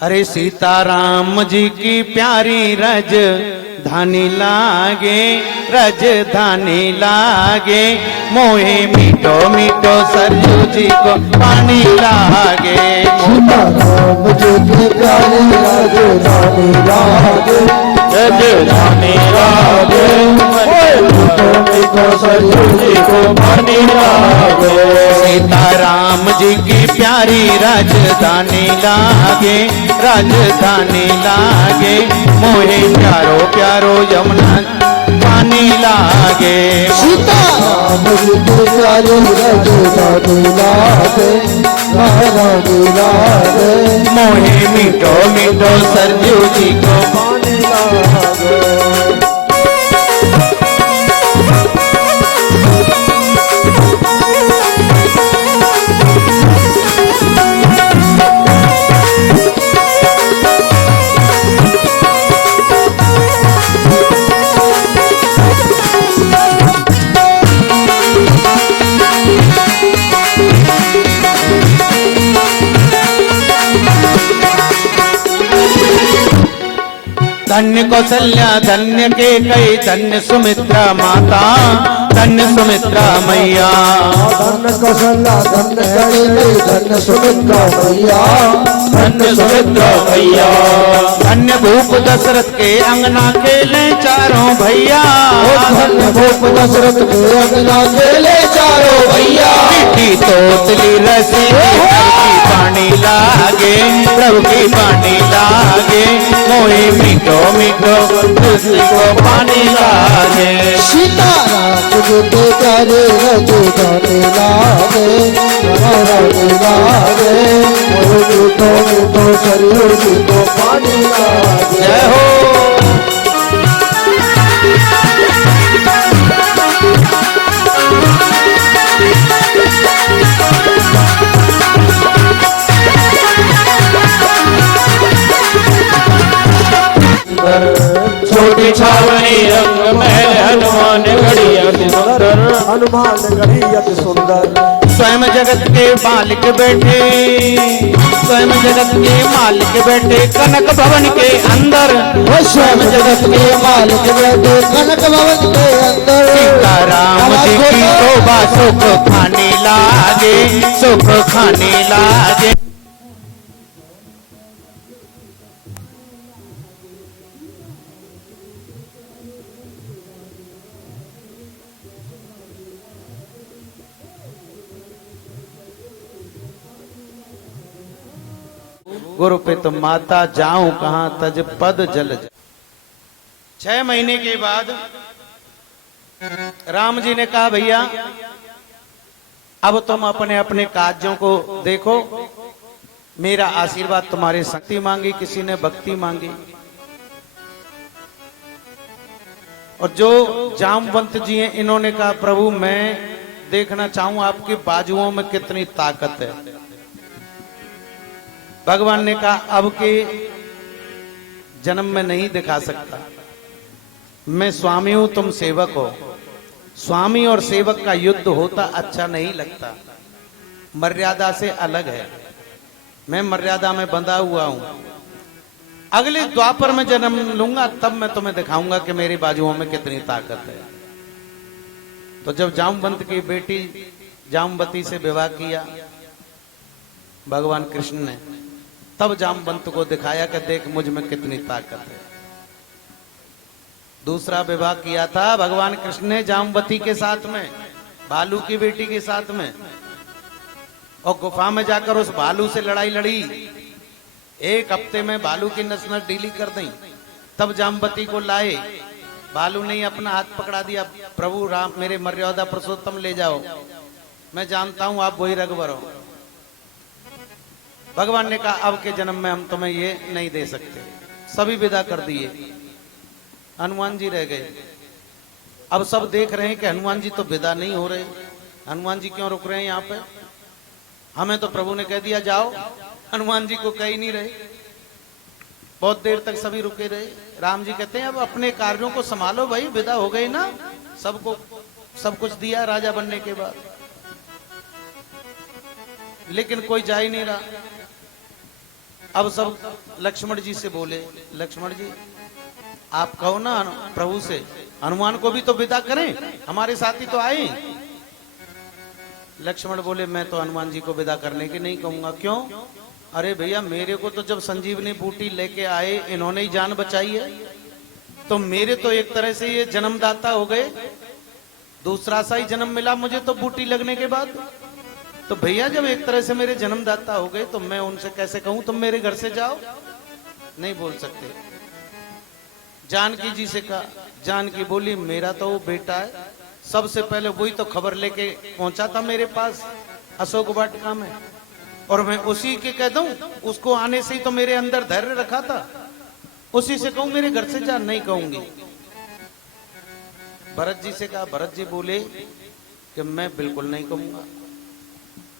अरे सीताराम जी की प्यारी रज धानी लागे, रज धानी लागे, मोहे मीठो मीठो सरजू जी को पानी लागे। सीताराम जी की प्यारी रज धानी लागे, रज धानी लागे, सरजू जी को पानी लागे। सीताराम जी की प्यारी राजधानी लागे, राजधानी लागे, मोहे प्यारो प्यारो यमुना पानी लागे। सीताराम जी की प्यारी राजधानी लागे, राजधानी लागे, मोहे मीठो मीठो सरजू जी को पानी लागे। धन्य कौशल्या धन्य के कई, धन्य सुमित्रा माता, धन्य सुमित्रा मैया। धन्य कौशल्या धन्य कई, धन्य सुमित्रा मैया, धन्य सुमित्रा मैया। धन्य भूप दशरथ के अंगना खेले चारों भैया, धन्य भूप दशरथ के अंगना खेले चारों भैया। चिट्ठी तोतली रसी प्रभु की पानी लागे, प्रभु की पानी लागे, मोहे मीठो मीठो तुलसी को पानी लागे। सीताराम जी के प्यारे राजधानी लागे, राजधानी लागे, मीठो मीठो सरयू जी को पानी लागे। जय हो। छोटी छावनी रंग महल हनुमान गढ़ी अति सुंदर, हनुमान गढ़ी अति सुंदर। स्वयं जगत के मालिक बैठे, स्वयं जगत के मालिक बैठे कनक भवन के अंदर, स्वयं जगत के मालिक बैठे कनक भवन के अंदर। सीताराम जी की शोभा सुख खाने लागे, सुख खाने लागे। गुरु पित माता जाऊं कहां तज पद जल। 6 महीने के बाद राम जी ने कहा भैया अब तुम अपने अपने कार्यों को देखो, मेरा आशीर्वाद तुम्हारे शक्ति मांगी, किसी ने भक्ति मांगी। और जो जामवंत जी हैं इन्होंने कहा प्रभु मैं देखना चाहूं आपकी बाजुओं में कितनी ताकत है। भगवान ने कहा अब के जन्म में नहीं दिखा सकता, मैं स्वामी हूं तुम सेवक हो। स्वामी और सेवक का युद्ध होता अच्छा नहीं लगता, मर्यादा से अलग है। मैं मर्यादा में बंधा हुआ हूं। अगले द्वापर में जन्म लूंगा तब मैं तुम्हें दिखाऊंगा कि मेरी बाजुओं में कितनी ताकत है। तो जब जामवंत की बेटी जामवती से विवाह किया भगवान कृष्ण ने, तब जामवंत को दिखाया कि देख मुझ में कितनी ताकत है। दूसरा विवाह किया था भगवान कृष्ण ने जामवती के साथ में, भालू की बेटी के साथ में, और गुफा में जाकर उस भालू से लड़ाई लड़ी। 1 हफ्ते में भालू की नस नस ढीली कर दी। तब जामवती को लाए, भालू ने अपना हाथ पकड़ा दिया, प्रभु राम मेरे मर्यादा पुरुषोत्तम ले जाओ, मैं जानता हूं आप वही रघुवर हो। भगवान ने कहा अब के जन्म में हम तुम्हें ये नहीं दे सकते। सभी विदा कर दिए, हनुमान जी रह गए। अब सब देख रहे हैं कि हनुमान जी तो विदा नहीं हो रहे, हनुमान जी क्यों रुक रहे हैं यहाँ पे। हमें तो प्रभु ने कह दिया जाओ, हनुमान जी को कह ही नहीं रहे। बहुत देर तक सभी रुके रहे। राम जी कहते हैं अब अपने कार्यों को संभालो भाई, विदा हो गई ना, सबको सब कुछ दिया राजा बनने के बाद, लेकिन कोई जा ही नहीं रहा। अब सब लक्ष्मण जी से बोले, लक्ष्मण जी आप कहो ना प्रभु से, हनुमान को भी तो विदा करें, हमारे साथी तो आए। लक्ष्मण बोले मैं तो हनुमान जी को विदा करने की नहीं कहूंगा। क्यों? अरे भैया मेरे को तो जब संजीवनी बूटी लेके आए इन्होंने ही जान बचाई है, तो मेरे तो एक तरह से ये जन्मदाता हो गए, दूसरा सा ही जन्म मिला मुझे तो बूटी लगने के बाद। तो भैया जब एक तरह से मेरे जन्मदाता हो गए तो मैं उनसे कैसे कहूं तुम मेरे घर से जाओ? नहीं बोल सकते। जानकी जी से कहा, जानकी बोली मेरा तो वो बेटा है, सबसे पहले वही तो खबर लेके पहुंचा था मेरे पास अशोक वाटिका में, और मैं उसी के कह दूं, उसको आने से ही तो मेरे अंदर धैर्य रखा था, उसी से कहूं मेरे घर से जा? नहीं कहूंगी। भरत जी से कहा, भरत जी बोले कि मैं बिल्कुल नहीं कहूंगा,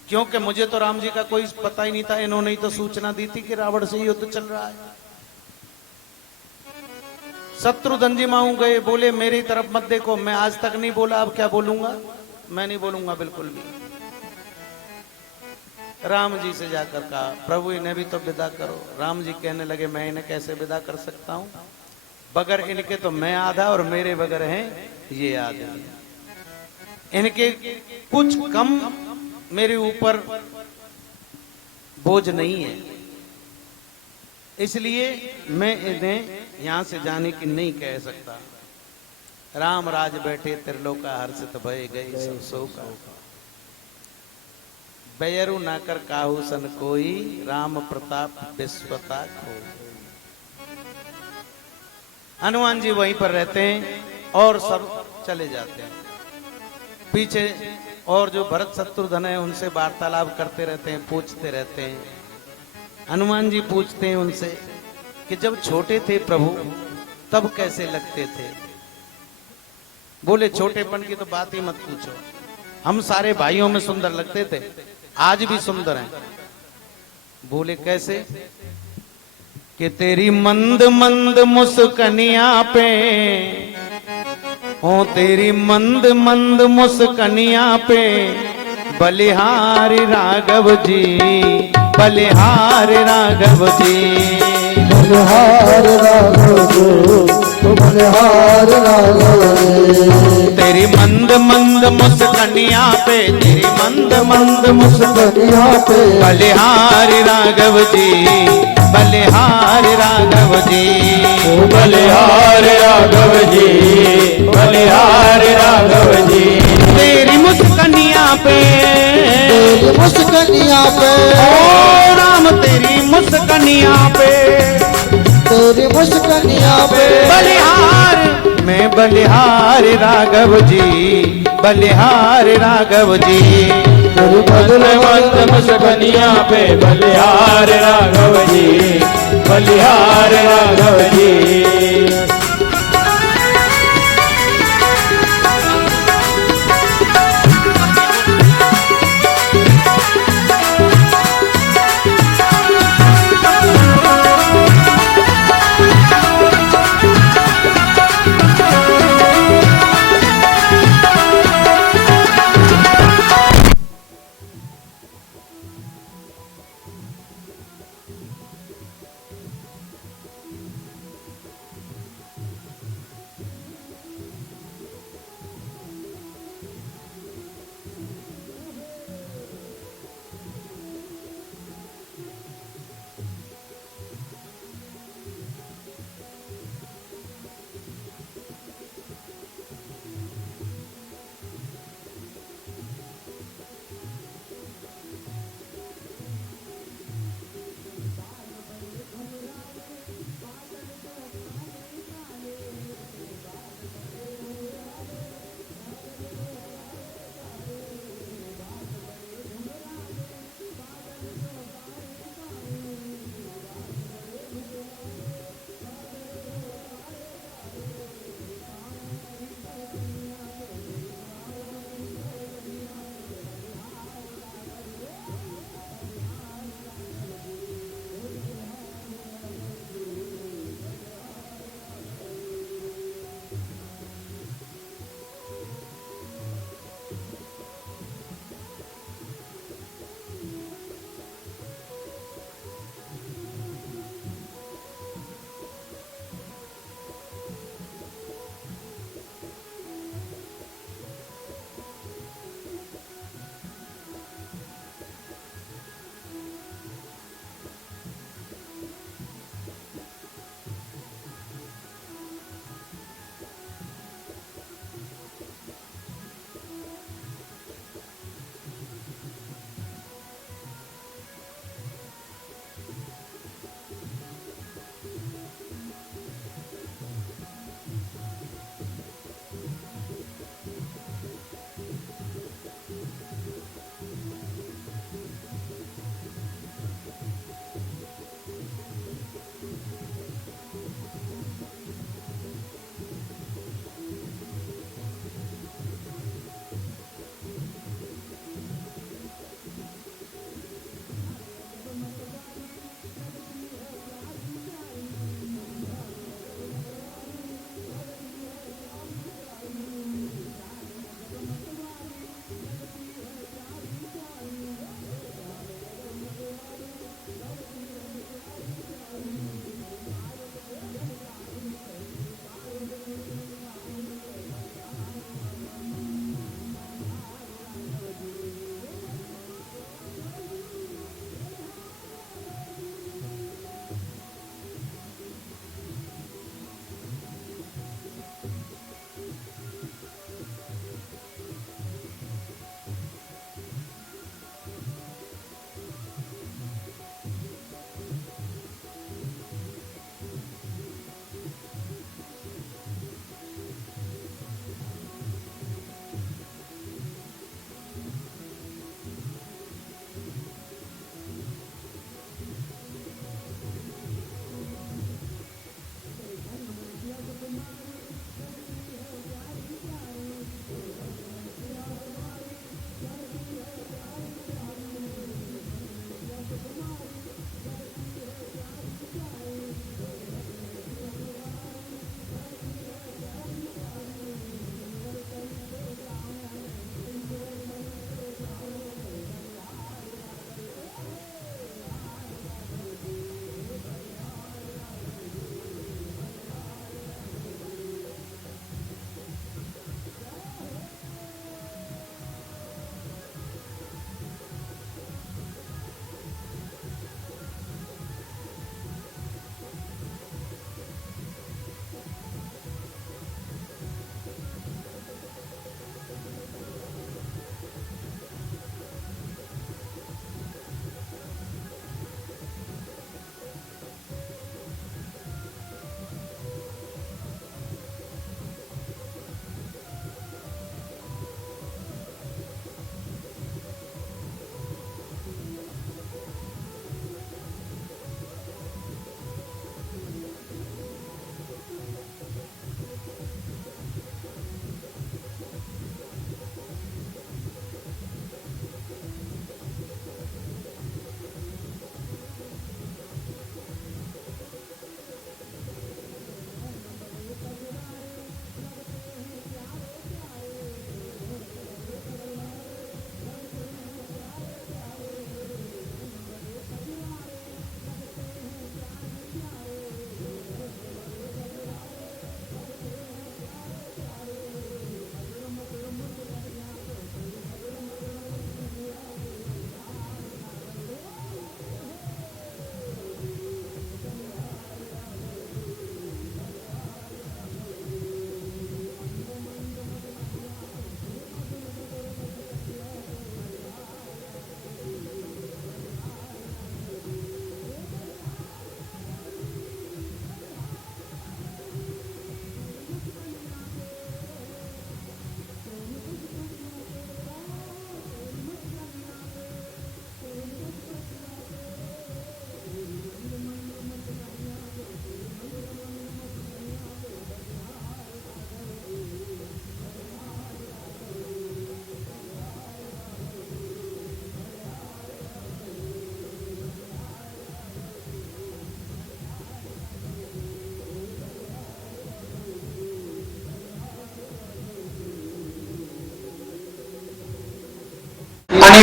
क्योंकि मुझे तो राम जी का कोई पता ही नहीं था, इन्होंने ही तो सूचना दी थी कि रावण से युद्ध चल रहा है। शत्रुघ्न जी माऊ गए, बोले मेरी तरफ मत देखो, मैं आज तक नहीं बोला, अब क्या बोलूंगा? मैं नहीं बोलूंगा बिल्कुल भी। राम जी से जाकर कहा, प्रभु इन्हें भी तो विदा करो। राम जी कहने लगे मैं इन्हें कैसे विदा कर सकता हूं, बगैर इनके तो मैं आधा और मेरे बगैर हैं ये आधे, इनके कुछ कम मेरे ऊपर बोझ नहीं है, इसलिए मैं इन्हें यहां से जाने की नहीं कह सकता। राम राज बैठे त्रिलोका हर्षित भय गए सब शोका, बैरु ना कर काहू सन कोई, राम प्रताप विश्वता को। हनुमान जी वहीं पर रहते हैं और सब चले जाते हैं पीछे, और जो भरत शत्रुघ्न है उनसे वार्तालाप करते रहते हैं, पूछते रहते हैं। हनुमान जी पूछते हैं उनसे कि जब छोटे थे प्रभु तब कैसे लगते थे? बोले छोटेपन की तो बात ही मत पूछो, हम सारे भाइयों में सुंदर लगते थे, आज भी सुंदर हैं। बोले कैसे? कि तेरी मंद मंद मुस्कनिया पे, ओ तेरी मंद मंद मुस्कनिया पे, बलिहारी राघव जी, बलिहारी राघव जी, बलिहार राघव जी, बलिहार राघव जी। तेरी मंद मंद मुस्कनिया पे, तेरी मंद मंद मुस्कनिया पे, बलिहारी राघव जी, बलिहारी राघव जी, बलिहार राघव जी, बलिहार राघव जी। तेरी मुस्कनिया पे, तेरी मुस्कनिया पे, ओ राम तेरी मुस्कनिया पे, तेरी मुस्कनिया पे, बलिहार मैं बलिहार राघव जी, बलिहार राघव जी। तेरी मंद मंद मुस्कनिया पे, बलिहार राघव जी, बलिहार राघव जी।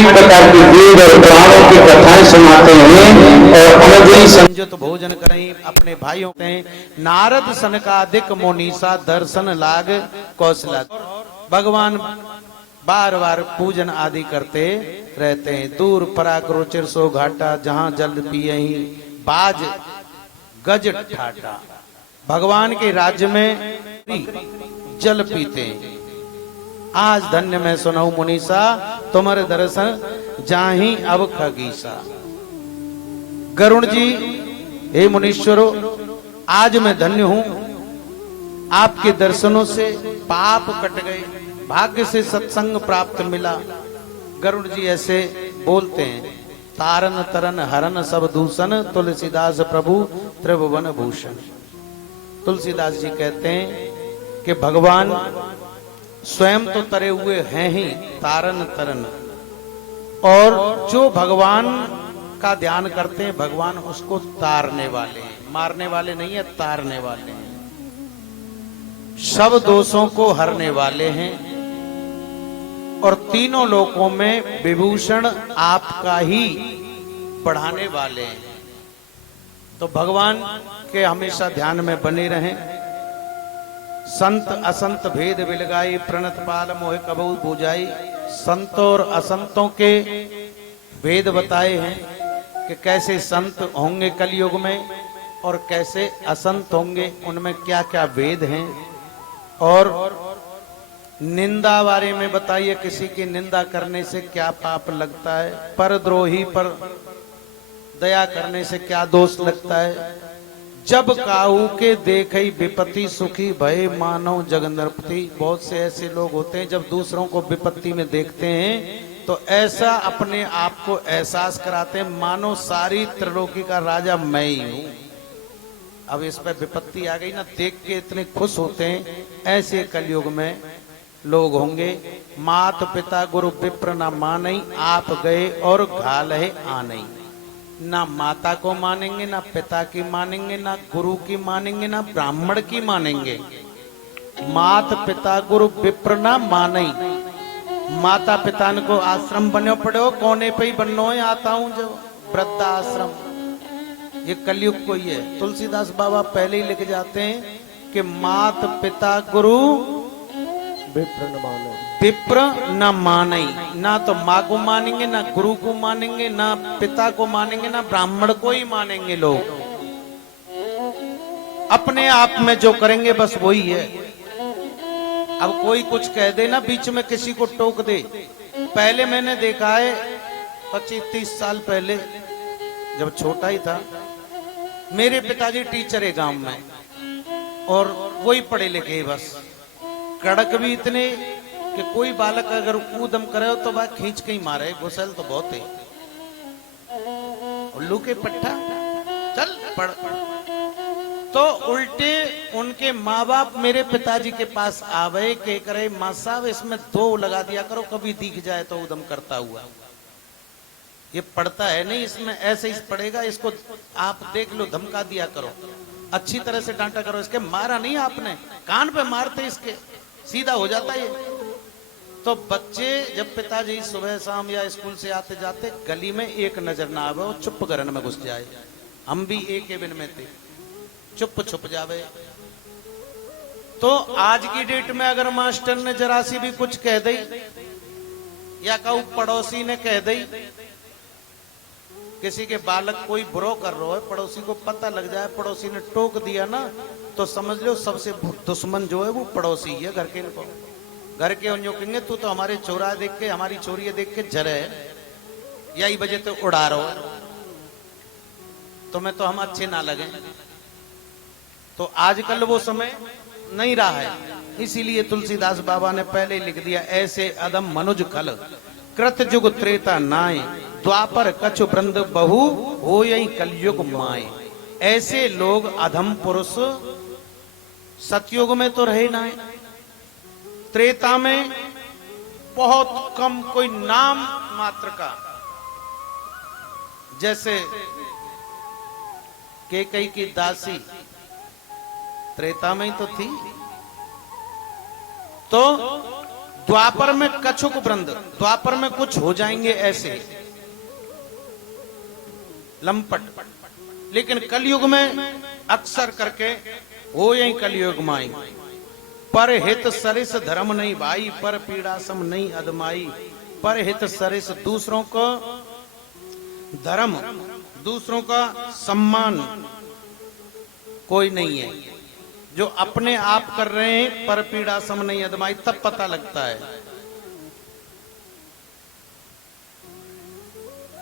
अनेक प्रकार की वेद और पुराणों की कथाएं सुनाते हैं और अनुभवी संयुत भोजन करें अपने भाइयों के नारद सनकादिक मोनीसा दर्शन लाग कौशला। भगवान बार बार पूजन आदि करते रहते हैं। दूर पराग रुचिर सो घाटा जहां जल पिए बाज गज ठाटा। भगवान के राज्य में जल पीते हैं। आज धन्य मैं सुनाऊं मुनीसा तुम्हारे दर्शन जाहि अब खगीसा। गरुण जी हे मुनीश्वरों आज मैं धन्य हूं, आपके दर्शनों से पाप कट गए, भाग्य से सत्संग प्राप्त मिला। गरुड़ जी ऐसे बोलते हैं। तारन तरन हरन सब दूषण तुलसीदास प्रभु त्रिभुवन भूषण। तुलसीदास जी कहते हैं कि भगवान स्वयं तो तरे हुए हैं ही तारन तरन, और जो भगवान का ध्यान करते हैं भगवान उसको तारने वाले हैं, मारने वाले नहीं है, तारने वाले हैं। सब दोषों को हरने वाले हैं और तीनों लोकों में विभूषण आपका ही बढ़ाने वाले हैं। तो भगवान के हमेशा ध्यान में बने रहें। संत असंत भेद बिलगाई प्रणत पाल मोह कबू बुझाई। संतों और असंतों के भेद बताए हैं कि कैसे संत होंगे कलयुग में और कैसे असंत होंगे, उनमें क्या क्या भेद हैं। और निंदा बारे में बताइए, किसी की निंदा करने से क्या पाप लगता है, परद्रोही पर दया करने से क्या दोष लगता है। जब काहू के देखई विपत्ति सुखी भय मानव जग नरपति। बहुत से ऐसे लोग होते हैं जब दूसरों को विपत्ति में देखते हैं तो ऐसा अपने आप को एहसास कराते हैं मानो सारी त्रिलोकी का राजा मैं ही हूं। अब इस पर विपत्ति आ गई ना, देख के इतने खुश होते हैं। ऐसे कलयुग में लोग होंगे। मात पिता गुरु विप्र ना मानई, आप गए और घाल है आनई। ना माता को मानेंगे, ना पिता की मानेंगे, ना गुरु की मानेंगे, ना ब्राह्मण की मानेंगे। मात पिता गुरु विप्र ना मानई। माता पिता को आश्रम बनो पड़ो, कोने पे ही बननो है। आता हूं जो वृद्धाश्रम, ये कलयुग को ही है। तुलसीदास बाबा पहले ही लिख जाते हैं कि मात पिता गुरु विप्र न मानो, विप्र न मानई। ना तो माँ को मानेंगे, ना गुरु को मानेंगे, ना पिता को मानेंगे, ना ब्राह्मण को ही मानेंगे। लोग अपने आप में जो करेंगे बस वही है। अब कोई कुछ कह दे ना, बीच में किसी को टोक दे। पहले मैंने देखा है 25-30 साल पहले जब छोटा ही था, मेरे पिताजी टीचर है गांव में और वही पढ़े लिखे बस। कड़क भी इतने कि कोई बालक अगर कूदम करे तो वह खींच के ही मारे। गुसल तो बहुत है। उल्लू के पट्टा चल पढ़। तो उल्टे उनके माँ बाप मेरे पिताजी के पास आवे के करे, माँ साहब इसमें 2 लगा दिया करो, कभी दिख जाए तो उदम करता हुआ। ये पढ़ता है नहीं, इसमें ऐसे ही पढ़ेगा, इसको आप देख लो, धमका दिया करो, अच्छी तरह से डांटा करो। इसके मारा नहीं आपने, कान पे मारते इसके, सीधा हो जाता है। तो बच्चे जब पिताजी सुबह शाम या स्कूल से आते जाते गली में एक नजर ना आवे, वो चुप घरन में घुस जाए। हम भी एक केबिन में थे, चुप छुप जावे। तो आज की डेट में अगर मास्टर ने जरा सी भी कुछ कह दी या कहूं पड़ोसी ने कह दी, किसी के बालक कोई बुरा कर रहा है, पड़ोसी को पता लग जाए, पड़ोसी ने टोक दिया ना, तो समझ लो सबसे दुश्मन जो है वो पड़ोसी है। घर के इनको, घर के उन जो कहेंगे तू तो हमारे चोरा देख के, हमारी चोरी देख के जरे यही वजह तो उड़ा रहा हो, तुम्हें तो हम अच्छे ना लगे। तो आजकल वो समय नहीं रहा है। इसीलिए तुलसीदास बाबा ने पहले लिख दिया, ऐसे अदम मनुज खल कृत जुग त्रेता नाय, द्वापर कछु वृंद बहु हो यही कलयुग माए। ऐसे लोग अधम पुरुष सतयुग में तो रहे ना, त्रेता में बहुत कम, कोई नाम मात्र का। जैसे कैकेयी की दासी त्रेता में ही तो थी। तो द्वापर में कछुक वृंद, द्वापर में कुछ हो जाएंगे ऐसे लंपट, लेकिन कलयुग में अक्सर करके हो यही कलयुग माई। पर हित सरिस धर्म नहीं भाई, पर पीड़ा सम नहीं अदमाई। पर हित सरिस दूसरों को धर्म, दूसरों का सम्मान कोई नहीं है। जो अपने आप कर रहे हैं पर पीड़ा सम नहीं अदमाई, तब पता लगता है।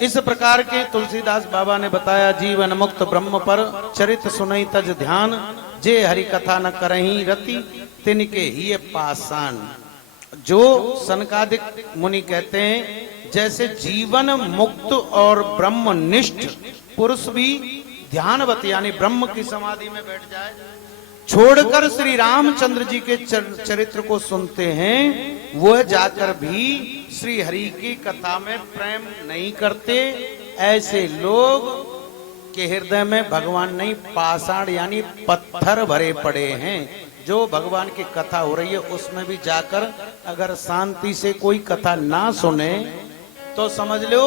इस प्रकार के तुलसीदास बाबा ने बताया, जीवन मुक्त ब्रह्म पर चरित सुनई तज ध्यान, जे हरि कथा न करही रति तिनके ही पाषाण। जो सनकादिक मुनि कहते हैं, जैसे जीवन मुक्त और ब्रह्मनिष्ठ पुरुष भी ध्यानवत यानी ब्रह्म की समाधि में बैठ जाए, छोड़कर श्री रामचंद्र जी के चरित्र को सुनते हैं, वह जाकर भी श्री हरि की कथा में प्रेम नहीं करते। ऐसे लोग के हृदय में भगवान नहीं, पाषाण यानी पत्थर भरे पड़े हैं। जो भगवान की कथा हो रही है उसमें भी जाकर अगर शांति से कोई कथा ना सुने तो समझ लो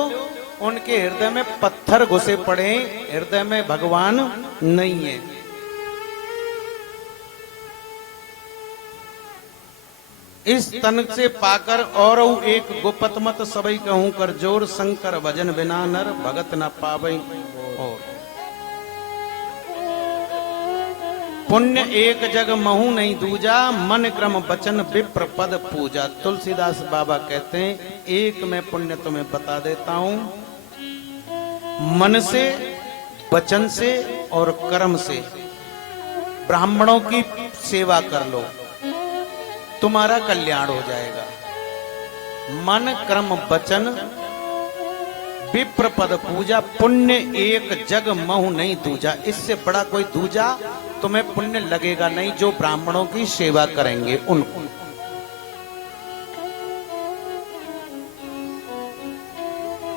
उनके हृदय में पत्थर घुसे पड़े, हृदय में भगवान नहीं है। इस तन से पाकर और एक गोपत मत सबई कहूं कर जोर, शंकर भजन बिना नर भगत न पावई और। पुण्य एक जग महू नहीं दूजा, मन क्रम बचन विप्र पद पूजा। तुलसीदास बाबा कहते हैं, एक मैं पुण्य तुम्हें बता देता हूं, मन से, वचन से और कर्म से ब्राह्मणों की सेवा कर लो, तुम्हारा कल्याण हो जाएगा। मन कर्म वचन विप्र पद पूजा, पुण्य एक जग महु नहीं दूजा। इससे बड़ा कोई दूजा तुम्हें पुण्य लगेगा नहीं, जो ब्राह्मणों की सेवा करेंगे उनको।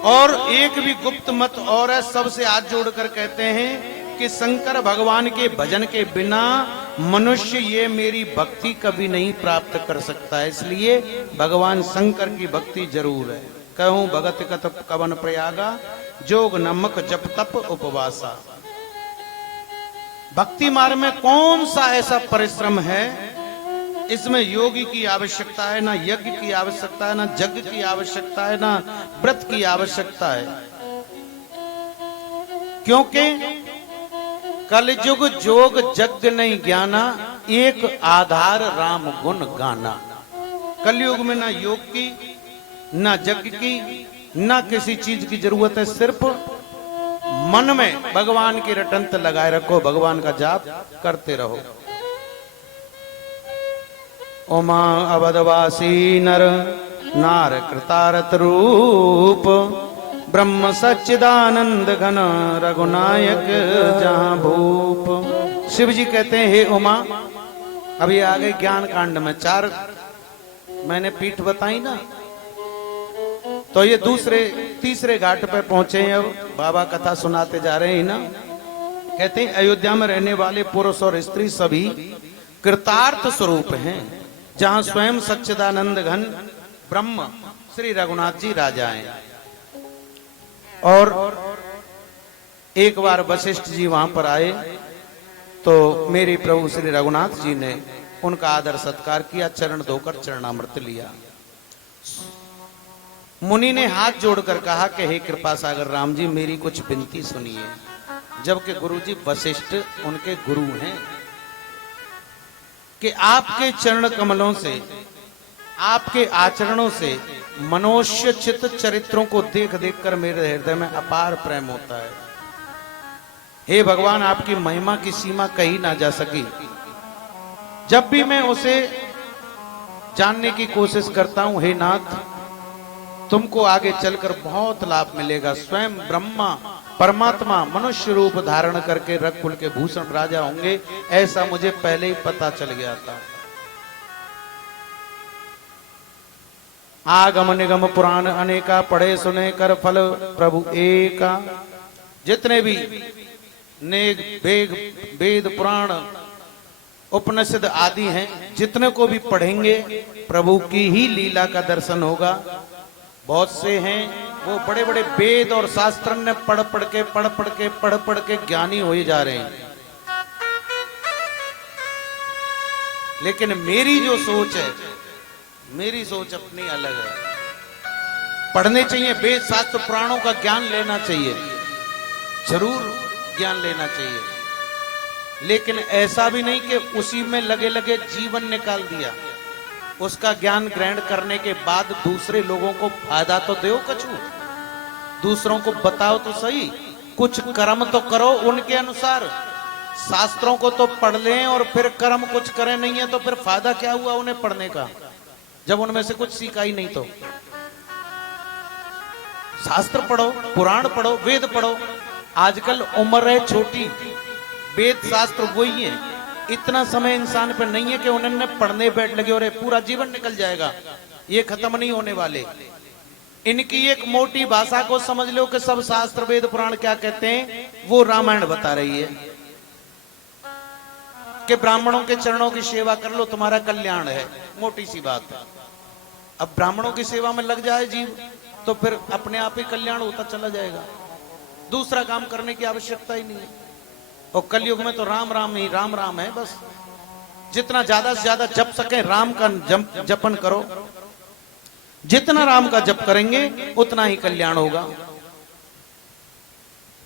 और एक भी गुप्त मत और है, सबसे हाथ जोड़कर कहते हैं कि शंकर भगवान के भजन के बिना मनुष्य ये मेरी भक्ति कभी नहीं प्राप्त कर सकता। इसलिए भगवान शंकर की भक्ति जरूर है। कहूं भगत कत कवन प्रयागा, जोग नमक जप तप उपवासा। भक्ति मार्ग में कौन सा ऐसा परिश्रम है, इसमें योगी की आवश्यकता है, ना यज्ञ की आवश्यकता है, ना यज्ञ की आवश्यकता है, ना व्रत की आवश्यकता है। क्योंकि कलयुग जोग जग नहीं ज्ञाना, एक आधार राम गुण गाना। कलयुग में ना योग की, ना यज्ञ की, ना किसी चीज की जरूरत है। सिर्फ मन में भगवान की रटंत लगाए रखो, भगवान का जाप करते रहो। उमा अवधवासी नर नार कृतारत रूप, ब्रह्म सच्चिदानंद घन रघुनायक जहां भूप। शिव जी कहते हैं, हे उमा, अभी आगे ज्ञान कांड में 4 मैंने पीठ बताई ना, तो ये तीसरे घाट पे पहुंचे हैं। अब बाबा कथा सुनाते जा रहे हैं ना। कहते हैं, अयोध्या में रहने वाले पुरुष और स्त्री सभी कृतार्थ स्वरूप हैं, जहां स्वयं सच्चिदानंद घन ब्रह्म श्री रघुनाथ जी राजा हैं। और एक बार वशिष्ठ जी वहां पर आए तो मेरे प्रभु श्री रघुनाथ जी ने उनका आदर सत्कार किया, चरण धोकर चरणामृत लिया। मुनि ने हाथ जोड़कर कहा कि हे कृपा सागर राम जी, मेरी कुछ विनती सुनिए। जबकि गुरुजी वशिष्ठ उनके गुरु हैं, कि आपके चरण कमलों से, आपके आचरणों से मनुष्य चित चरित्रों को देख देख कर मेरे हृदय में अपार प्रेम होता है। हे भगवान, आपकी महिमा की सीमा कही ना जा सकी। जब भी मैं उसे जानने की कोशिश करता हूं, हे नाथ, तुमको आगे चलकर बहुत लाभ मिलेगा। स्वयं ब्रह्मा परमात्मा मनुष्य रूप धारण करके रघुकुल के भूषण राजा होंगे, ऐसा मुझे पहले ही पता चल गया था। आगम निगम पुराण अनेका, पढ़े सुने कर फल प्रभु एका। जितने भी नेक वेद पुराण उपनिषद आदि हैं, जितने को भी पढ़ेंगे प्रभु की ही लीला का दर्शन होगा। बहुत से हैं वो बड़े बड़े वेद और शास्त्र ने पढ़ पढ़ के ज्ञानी हो ही जा रहे हैं। लेकिन मेरी जो सोच है, मेरी सोच अपनी अलग है। पढ़ने चाहिए, वेद शास्त्र पुराणों का ज्ञान लेना चाहिए, जरूर ज्ञान लेना चाहिए, लेकिन ऐसा भी नहीं कि उसी में लगे लगे जीवन निकाल दिया। उसका ज्ञान ग्रहण करने के बाद दूसरे लोगों को फायदा तो दो, कछु दूसरों को बताओ तो सही, कुछ कर्म तो करो उनके अनुसार। शास्त्रों को तो पढ़ लें और फिर कर्म कुछ करें नहीं है तो फिर फायदा क्या हुआ उन्हें पढ़ने का, जब उनमें से कुछ सीखा ही नहीं। तो शास्त्र पढ़ो, पुराण पढ़ो, वेद पढ़ो। आजकल उम्र है छोटी, वेद शास्त्र वही है, इतना समय इंसान पर नहीं है कि उन्होंने पढ़ने बैठ लगे और पूरा जीवन निकल जाएगा। ये खत्म नहीं होने वाले। इनकी एक मोटी भाषा को समझ लो कि सब शास्त्र वेद पुराण क्या कहते हैं, वो रामायण बता रही है कि ब्राह्मणों के चरणों की सेवा कर लो, तुम्हारा कल्याण है। मोटी सी बात है। अब ब्राह्मणों की सेवा में लग जाए जीव तो फिर अपने आप ही कल्याण होता चला जाएगा, दूसरा काम करने की आवश्यकता ही नहीं है। और कलयुग में तो राम राम ही राम राम है बस। जितना ज्यादा से ज्यादा जप सके राम का जपन करो, जितना राम का जप करेंगे उतना ही कल्याण होगा।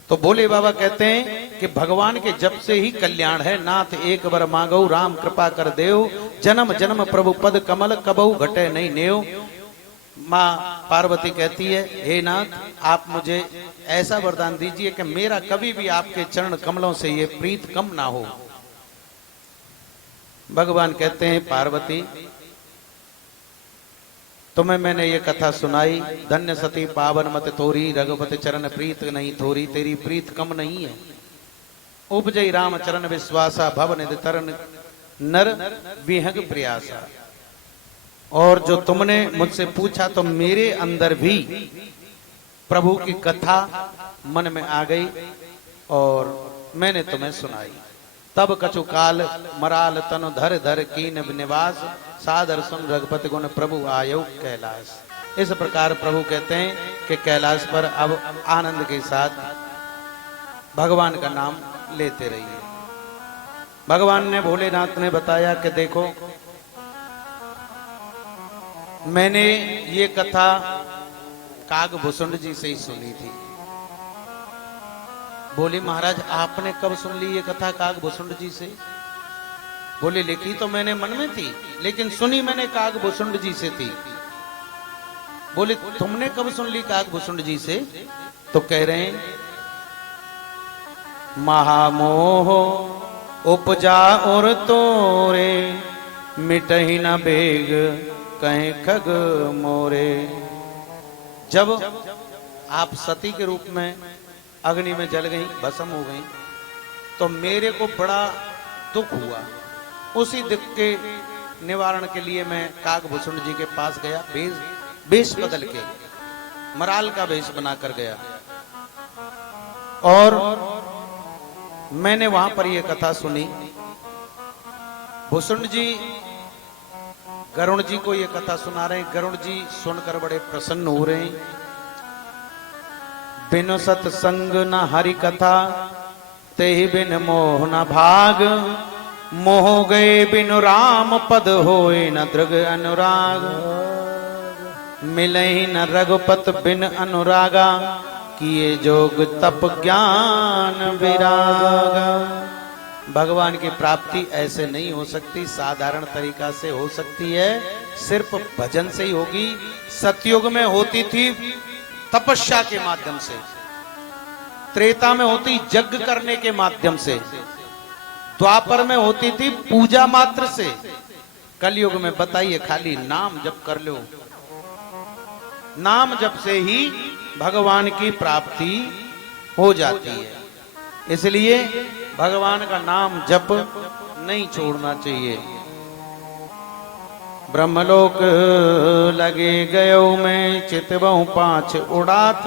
तो भोले बाबा कहते हैं कि भगवान के जप से ही कल्याण है। नाथ एक बार मांगो राम कृपा कर देव, जन्म जन्म प्रभु पद कमल कबहु घटे नहीं नेव। माँ पार्वती कहती है, हे नाथ आप मुझे ऐसा वरदान दीजिए कि मेरा कभी भी आपके चरण कमलों से ये प्रीत कम ना हो। भगवान कहते हैं, पार्वती तुम्हें मैंने ये कथा सुनाई, धन्य सती पावन मत थोरी, रघुपति चरण प्रीत नहीं थोरी। तेरी प्रीत कम नहीं है। उपजई राम चरण विश्वासा, भव निधि तरन नर विहग प्रयासा। और जो तुमने मुझसे पूछा तो मेरे अंदर भी प्रभु की कथा मन में आ गई और मैंने तुम्हें सुनाई। तब कछु काल मराल तनु धर धर कीन निवास, सादर सुन रघुपति गुण प्रभु आयो कैलाश। इस प्रकार प्रभु कहते हैं कि कैलाश पर अब आनंद के साथ भगवान का नाम लेते रहिए। भगवान ने, भोलेनाथ ने बताया कि देखो मैंने ये कथा कागभूषुंड जी से ही सुनी थी। बोले महाराज आपने कब सुन ली ये कथा कागभूषुंड जी से? बोले लिखी तो मैंने मन में थी लेकिन सुनी मैंने कागभूषुंड जी से थी। बोले तुमने कब सुन ली कागभूषुंड जी से? तो कह रहे हैं, महामोह उपजा और तोरे, मिटही न बेग कहीं खग मोरे। जब आप सती के रूप में अग्नि में जल गई, भस्म हो गई, तो मेरे को बड़ा दुख हुआ। उसी दुख के निवारण के लिए मैं कागभूषुंड जी के पास गया, वेश बदल के मराल का वेश बनाकर गया और मैंने वहां पर यह कथा सुनी। भूषुंड जी गरुण जी को यह कथा सुना रहे हैं। गरुण जी सुनकर बड़े प्रसन्न हो रहे हैं। बिनु सत्संग न हरि कथा, तेहि बिन मोह न भाग। मोह गए बिनु राम पद होए, न दृग अनुराग। मिले न रघुपत बिन अनुरागा, किए जोग तप ज्ञान विरागा। भगवान की प्राप्ति ऐसे नहीं हो सकती, साधारण तरीका से हो सकती है, सिर्फ भजन से ही होगी। सतयुग में होती थी तपस्या के माध्यम से, त्रेता में होती यज्ञ करने के माध्यम से, द्वापर में होती थी पूजा मात्र से। कलयुग में बताइए खाली नाम जप कर लो। नाम जप से ही भगवान की प्राप्ति हो जाती है। इसलिए भगवान का नाम जप नहीं छोड़ना चाहिए। ब्रह्मलोक लगे गयो में, चितबहु पांच उड़ात।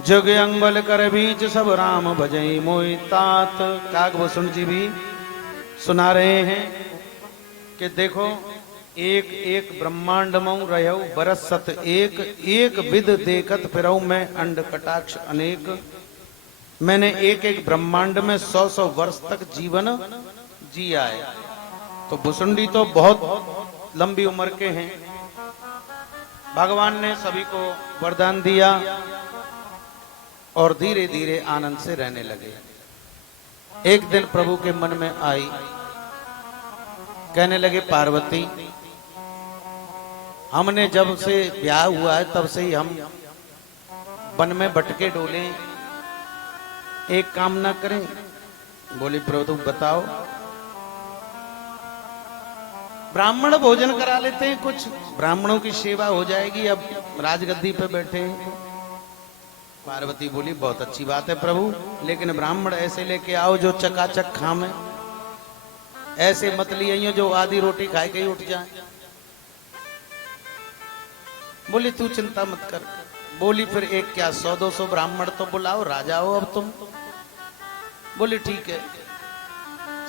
जग अंगल कर बीच सब राम भजई मोहि तात। कागभूषुंड जी भी सुना रहे हैं कि देखो एक एक ब्रह्मांड मऊ रहु बरस सत एक एक विद देखत फिरऊ मैं अंड कटाक्ष अनेक। मैंने एक एक ब्रह्मांड में 100-100 वर्ष तक जीवन जिया है। तो भुसुंडी तो बहुत लंबी उम्र के हैं। भगवान ने सभी को वरदान दिया और धीरे धीरे आनंद से रहने लगे। एक दिन प्रभु के मन में आई, कहने लगे पार्वती, हमने जब से ब्याह हुआ है तब से ही हम वन में भटके डोले, एक काम ना करें? बोली प्रभु बताओ। ब्राह्मण भोजन करा लेते हैं, कुछ ब्राह्मणों की सेवा हो जाएगी, अब राजगद्दी पे बैठे हैं। पार्वती बोली बहुत अच्छी बात है प्रभु, लेकिन ब्राह्मण ऐसे लेके आओ जो चकाचक खामे, ऐसे मत लिए जो आधी रोटी खाए के ही उठ जाए। बोली तू चिंता मत कर। बोली फिर एक क्या 100-200 ब्राह्मण तो बुलाओ, राजा हो अब तुम। बोली ठीक है।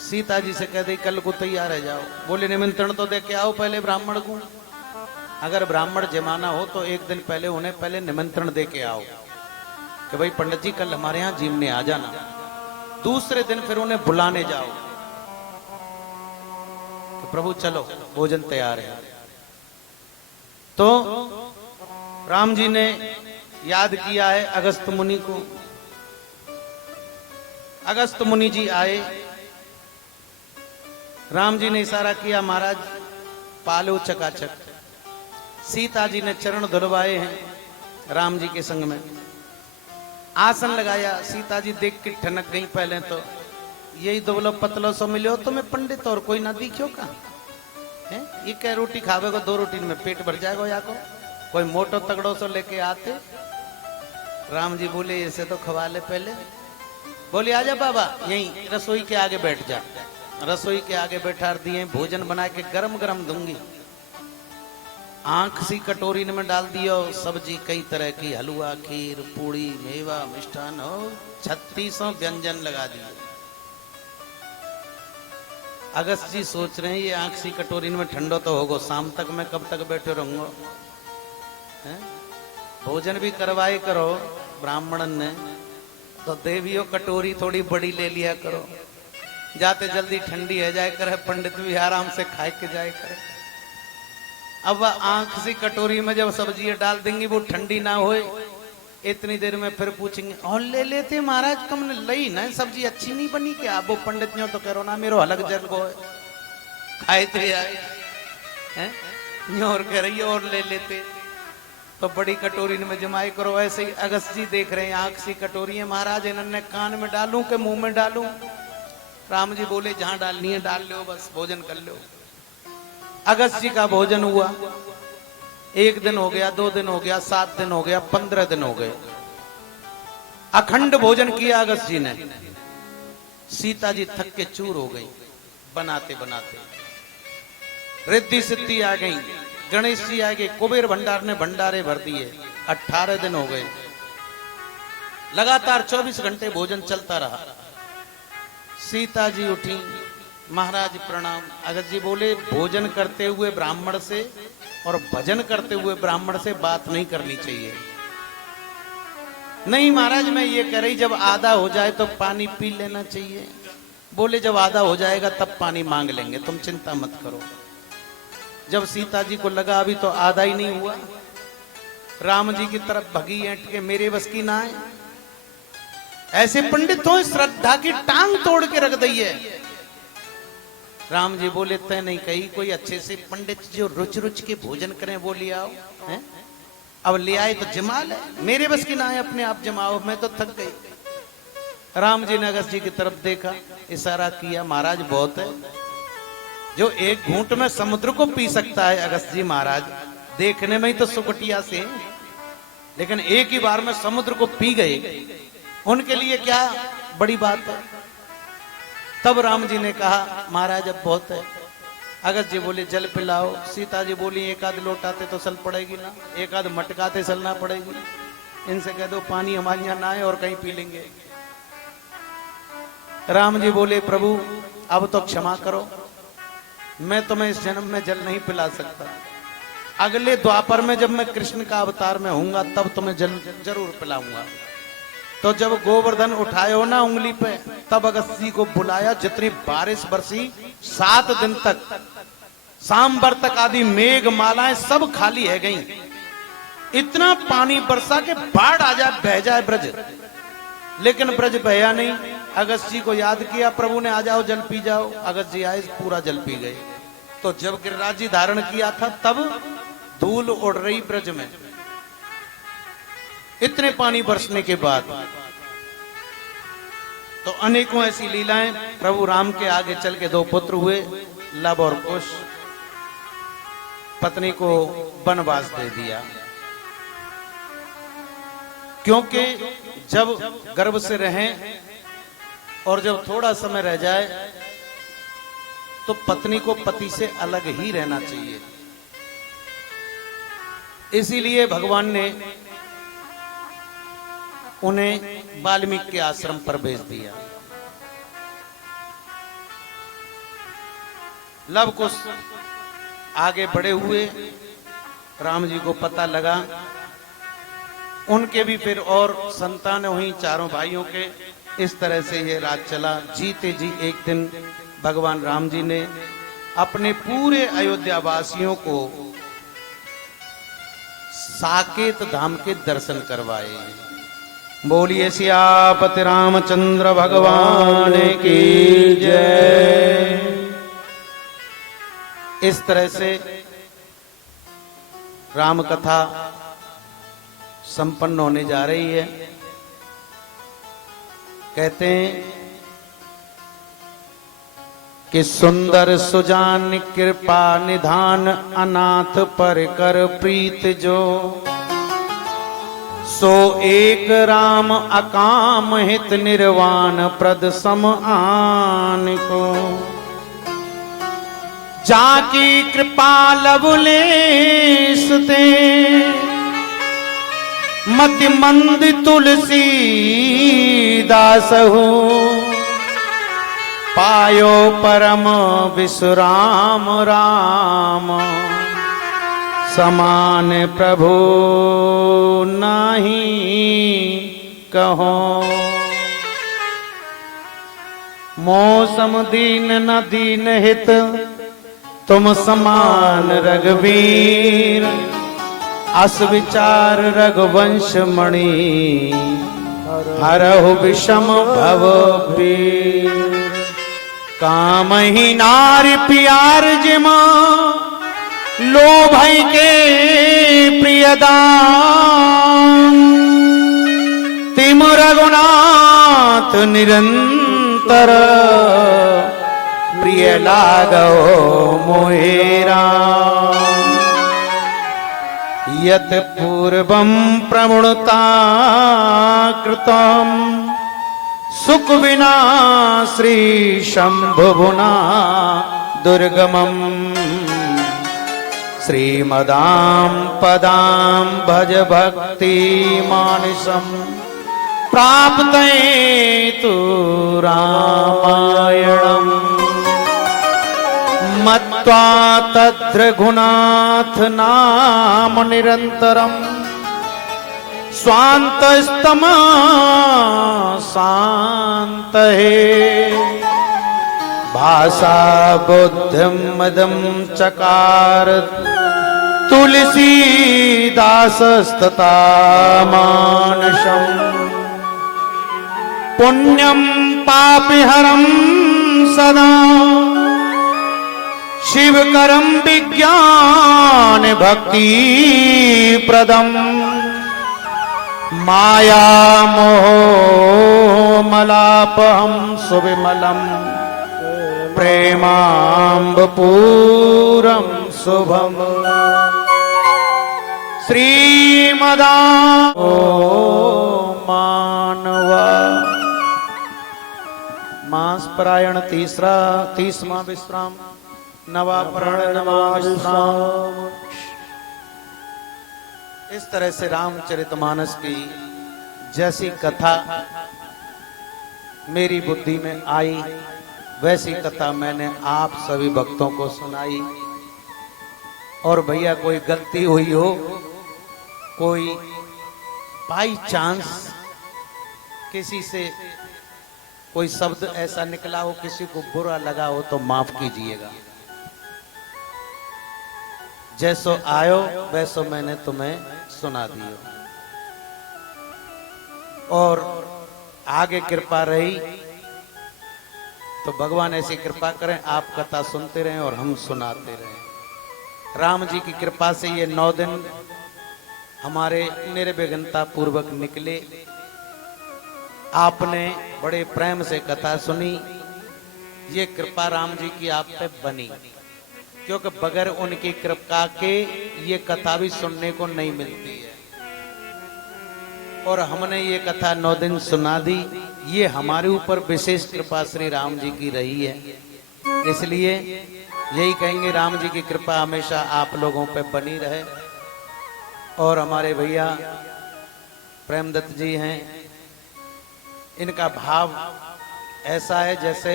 सीता जी से कह दी कल को तैयार रह जाओ। बोले निमंत्रण तो दे के आओ पहले ब्राह्मण को। अगर ब्राह्मण जमाना हो तो एक दिन पहले उन्हें पहले निमंत्रण दे के आओ कि भाई पंडित जी कल हमारे यहाँ जीमने आ जाना। दूसरे दिन फिर उन्हें बुलाने जाओ कि प्रभु चलो भोजन तैयार है। तो राम जी ने याद किया है अगस्त मुनि को। अगस्त मुनि जी आए, राम जी ने इशारा किया महाराज पालो चकाचक। सीता जी ने चरण धुलवाए हैं राम जी के संग में, आसन लगाया। सीता जी देख के ठनक गई। पहले तो यही दुबलो पतलो सो मिलो तुम्हें पंडित, और कोई ना दिखो का है? ये क्या रोटी खावे को 2 रोटी में पेट भर जाएगा या को कोई मोटो तगड़ो सो लेके आते। राम जी बोले ऐसे तो खवा ले पहले। बोले आजा बाबा यहीं रसोई के आगे बैठ जा। रसोई के आगे बैठा दिए, भोजन बना के गरम गरम दूंगी। आंख सी कटोरी में डाल दियो सब्जी, कई तरह की, हलवा, खीर, पूड़ी, मेवा, मिष्ठान हो 3600 व्यंजन लगा दिए। अगस्त जी सोच रहे हैं ये आंख सी कटोरी में ठंडो तो होगो, शाम तक मैं कब तक बैठे रहूंगा। भोजन भी करवाए करो ब्राह्मणन ने, तो देवियों कटोरी थोड़ी बड़ी ले लिया करो, जाते जल्दी ठंडी है जाए करे, पंडित भी आराम से खाए के जाए करे। अब वह आंख सी कटोरी में जब सब्जी डाल देंगी वो ठंडी ना होए, इतनी देर में फिर पूछेंगे और ले लेते महाराज तुमने लई ना सब्जी अच्छी नहीं बनी क्या? वो पंडित ने तो करो ना मेरो अलग जल गो खाए थे आए हैं और कह रही है और ले लेते, तो बड़ी कटोरी में जमाए करो। ऐसे ही अगस्त जी देख रहे हैं आंख सी कटोरी है, महाराज इन्होंने कान में डालूं के मुंह में डालूं? राम जी बोले जहां डालनी है डाल लो, बस भोजन कर लो। अगस्त जी का भोजन हुआ। 1 दिन हो गया, 2 दिन हो गया, 7 दिन हो गया, 15 दिन हो गए। अखंड भोजन किया अगस्त जी ने। सीता जी थक के चूर हो गई बनाते बनाते। रिद्धि सिद्धि आ गई, गणेश जी आ गए, कुबेर भंडार ने भंडारे भर दिए। 18 दिन हो गए। लगातार 24 घंटे भोजन चलता रहा। सीता जी उठी, महाराज प्रणाम। अगस्त जी बोले भोजन करते हुए ब्राह्मण से और भजन करते हुए ब्राह्मण से बात नहीं करनी चाहिए। नहीं महाराज मैं ये कह रही जब आधा हो जाए तो पानी पी लेना चाहिए। बोले जब आधा हो जाएगा तब पानी मांग लेंगे, तुम चिंता मत करो। जब सीता जी को लगा अभी तो आधा ही नहीं हुआ, राम जी की तरफ भगी ऐंठ के, मेरे बस की ना है। ऐसे पंडित हो श्रद्धा की टांग तोड़ के रख दी है। राम जी बोले तय नहीं कही, कोई अच्छे से पंडित जो रुच रुच के भोजन करें वो ले आओ। हैं? अब ले आए तो जमाल है, मेरे बस की ना है, अपने आप जमाओ, मैं तो थक गई। राम जी ने अगस्त जी की तरफ देखा, इशारा किया, महाराज बहुत है, जो एक घूंट में समुद्र को पी सकता है अगस्त जी महाराज, देखने में ही तो सुकटिया से, लेकिन एक ही बार में समुद्र को पी गए, उनके लिए क्या बड़ी बात है। तब राम जी ने कहा महाराज अब बहुत है। अगस्त जी बोले जल पिलाओ। सीता जी बोली एक आध लोटाते तो सल पड़ेगी ना, एक आध मटकाते चलना पड़ेगी, इनसे कह दो पानी हमारे यहाँ ना है और कहीं पी लेंगे। राम जी बोले प्रभु अब तो क्षमा करो, मैं तुम्हें इस जन्म में जल नहीं पिला सकता, अगले द्वापर में जब मैं कृष्ण का अवतार में होऊंगा तब तुम्हें जल जरूर पिलाऊंगा। तो जब गोवर्धन उठायो ना उंगली पे, तब अगस्त्य जी को बुलाया। जितनी बारिश बरसी 7 दिन तक, सांबर तक आदि मेघ मालाएं सब खाली है गई। इतना पानी बरसा के बाढ़ आ जाए, बह जाए ब्रज, लेकिन ब्रज बहया नहीं। अगस्त्य जी को याद किया, प्रभु ने आ जाओ जल पी जाओ। अगस्त्य जी आए, पूरा जल पी गए। तो जब गिरिराज जी धारण किया था तब धूल उड़ रही ब्रज में, इतने पानी बरसने के बाद। तो अनेकों ऐसी लीलाएं। प्रभु राम के आगे चल के 2 पुत्र हुए, लव और कुश। पत्नी को वनवास दे दिया, क्योंकि जब गर्भ से रहें और जब थोड़ा समय रह जाए तो पत्नी को पति से अलग ही रहना चाहिए। इसीलिए भगवान ने उन्हें वाल्मीकि के आश्रम पर भेज दिया। लव कुश आगे बढ़े हुए, राम जी को पता लगा, उनके भी फिर और संतान हुई चारों भाइयों के। इस तरह से ये राज चला। जीते जी एक दिन भगवान राम जी ने अपने पूरे अयोध्या वासियों को साकेत धाम के दर्शन करवाए। बोलिए सियापति रामचंद्र भगवान की जय। इस तरह से राम कथा संपन्न होने जा रही है। कहते हैं कि सुंदर सुजान कृपा निधान, अनाथ पर कर प्रीत जो, सो एक राम अकाम हित निर्वाण प्रद सम आन को। जाकी कृपा लवलेश ते, मति मंद तुलसी दासहु, पायो परम विश्राम राम, समान प्रभु नाही कहो। मौसम दीन न दीन हित, तुम समान रघुवीर, अस विचार रघुवंश मणि, हरहु विषम भव पीर। काम ही नारी प्यार जिमा, लोभ के प्रियदान, तिम रघुनाथ निरंतर, प्रिय लागो मोहेरा। यत पूर्वं प्रमुणता कृतं, सुख विना श्री शंभुना दुर्गमं। श्रीमदां पदां भज भक्ति मानसं, प्राप्ते तु रामायणम्। मत्वा तत्र गुणाथ नाम निरंतरम, स्वांतस्तमा शांत है। भाषा बुद्धिं मदं चकार, तुलसी दासस्तथा मानसम्। पुण्यं पापिहरं सदा, शिवकरं विज्ञान भक्ति प्रदम। माया मोह मलापहं सुविमलम, प्रेमाम्ब पूरं शुभम। श्रीमदा मानवा। मास परायण 30वां विश्राम, नवापरण नवा विश्राम। इस तरह से रामचरितमानस की जैसी कथा मेरी बुद्धि में आई, वैसी कथा मैंने आप सभी भक्तों को सुनाई। और भैया कोई गलती हुई हो, कोई बाई चांस किसी से कोई शब्द ऐसा निकला हो, किसी को बुरा लगा हो, तो माफ कीजिएगा। जैसो आयो वैसो मैंने तुम्हें सुना दियो। और आगे कृपा रही तो भगवान ऐसी कृपा करें, आप कथा सुनते रहें और हम सुनाते रहें। राम जी की कृपा से ये 9 दिन हमारे निर्विघ्नता पूर्वक निकले। आपने बड़े प्रेम से कथा सुनी। ये कृपा राम जी की आप पे बनी, क्योंकि बगैर उनकी कृपा के ये कथा भी सुनने को नहीं मिलती है। और हमने ये कथा 9 दिन सुना दी। ये हमारे ऊपर विशेष कृपा श्री राम जी की रही है। इसलिए यही कहेंगे, राम जी की कृपा हमेशा आप लोगों पे बनी रहे। और हमारे भैया प्रेमदत्त जी हैं, इनका भाव ऐसा है जैसे